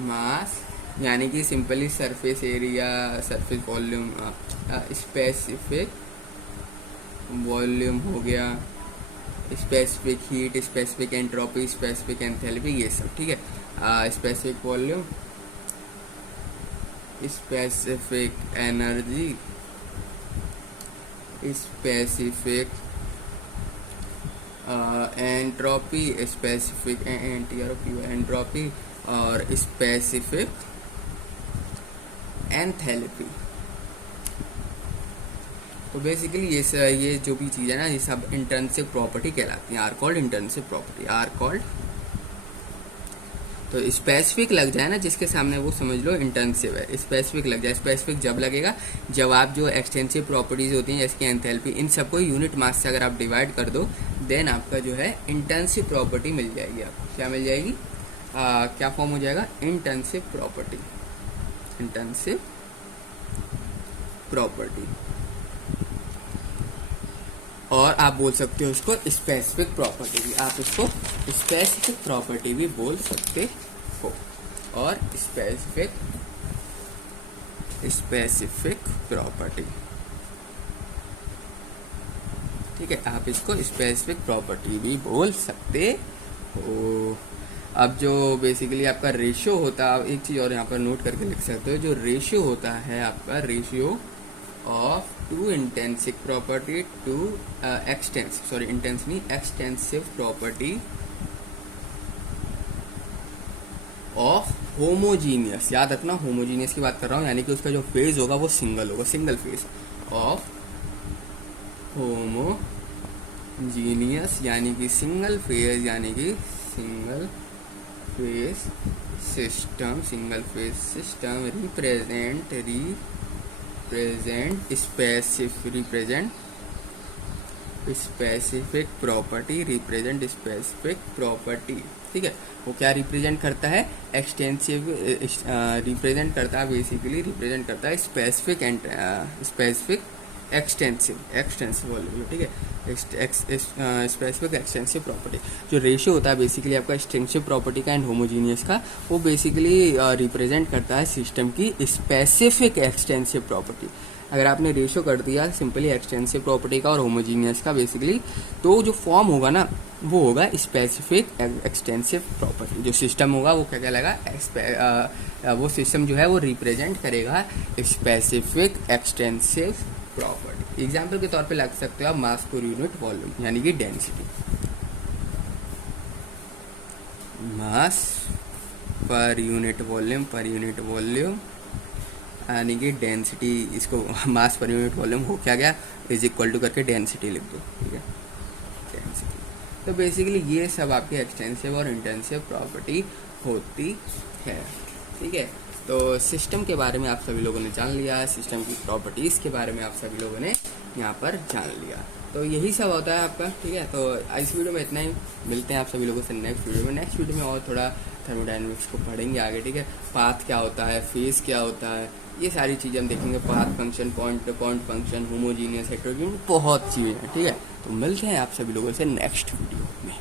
mass, यानी कि simply surface area, surface volume, specific volume हो गया, specific heat, specific entropy, specific enthalpy, ये सब, ठीक है। Specific volume, specific energy, specific entropy, specific entropy, और स्पेसिफिक एंथैल्पी। तो बेसिकली ये जो भी चीज़ है ना, ये सब इंटेंसिव प्रॉपर्टी कहलाती हैं, are called intensive property, are called. तो स्पेसिफिक लग जाए ना जिसके सामने, वो समझ लो इंटेंसिव है। स्पेसिफिक लग जाए, स्पेसिफिक जब लगेगा जब आप जो एक्सटेंसिव प्रॉपर्टीज होती हैं जैसे कि एंथैल्पी, इन सबको यूनिट मास से अगर आप डिवाइड कर दो देन आपका जो है इंटेंसिव प्रॉपर्टी मिल जाएगी। आपको क्या मिल जाएगी, क्या फॉर्म हो जाएगा, इंटेंसिव प्रॉपर्टी, इंटेंसिव प्रॉपर्टी। और आप बोल सकते हो उसको स्पेसिफिक प्रॉपर्टी भी, आप इसको स्पेसिफिक प्रॉपर्टी भी बोल सकते हो, और स्पेसिफिक प्रॉपर्टी, ठीक है, आप इसको स्पेसिफिक प्रॉपर्टी भी बोल सकते हो। अब जो बेसिकली आपका रेशियो होता है, एक चीज़ और यहाँ पर नोट करके लिख सकते हो, जो रेशियो होता है आपका, ratio of two intensive property to extensive property of homogeneous, याद रखना होमोजीनियस की बात कर रहा हूँ, यानी कि उसका जो फेज होगा वो सिंगल होगा, सिंगल फेज ऑफ होमोजीनियस, यानी कि सिंगल फेज, यानी कि single phase system represent specific property, ठीक है। वो क्या रिप्रेजेंट करता है, एक्सटेंसिव रिप्रेजेंट करता है, बेसिकली रिप्रेजेंट करता है स्पेसिफिक एक्सटेंसिव वॉल्यूम, ठीक है, स्पेसिफिक एक्सटेंसिव प्रॉपर्टी। जो रेशियो होता है बेसिकली आपका एक्सटेंसिव प्रॉपर्टी का एंड होमोजीनियस का, वो बेसिकली रिप्रेजेंट करता है सिस्टम की स्पेसिफिक एक्सटेंसिव प्रॉपर्टी। अगर आपने रेशो कर दिया सिंपली एक्सटेंसिव प्रॉपर्टी का और होमोजीनियस का बेसिकली, तो जो फॉर्म होगा ना वो होगा स्पेसिफिक एक्सटेंसिव प्रॉपर्टी। जो सिस्टम होगा वो क्या कहलाएगा, वो सिस्टम जो है वो रिप्रेजेंट करेगा स्पेसिफिक एक्सटेंसिव प्रॉपर्टी। एग्जाम्पल के तौर पे लग सकते हो आप मास पर यूनिट वॉल्यूम यानी कि डेंसिटी, मास पर यूनिट वॉल्यूम यानी कि डेंसिटी, इसको मास पर यूनिट वॉल्यूम हो क्या गया इज इक्वल टू करके डेंसिटी लिख दो, ठीक है, डेंसिटी। तो बेसिकली ये सब आपकी एक्सटेंसिव और इंटेंसिव प्रॉपर्टी होती है, ठीक है। तो सिस्टम के बारे में आप सभी लोगों ने जान लिया, सिस्टम की प्रॉपर्टीज़ के बारे में आप सभी लोगों ने यहाँ पर जान लिया। तो यही सब होता है आपका, ठीक है। तो इस वीडियो में इतना ही, मिलते हैं आप सभी लोगों से नेक्स्ट वीडियो में। नेक्स्ट वीडियो में और थोड़ा थर्मोडायनेमिक्स को पढ़ेंगे आगे, ठीक है। पाथ क्या होता है, फेज क्या होता है, ये सारी चीज़ें हम देखेंगे। Path function, point function, homogeneous, heterogeneous, बहुत चीज़ें हैं, ठीक है। तो मिलते हैं आप सभी लोगों से नेक्स्ट वीडियो में।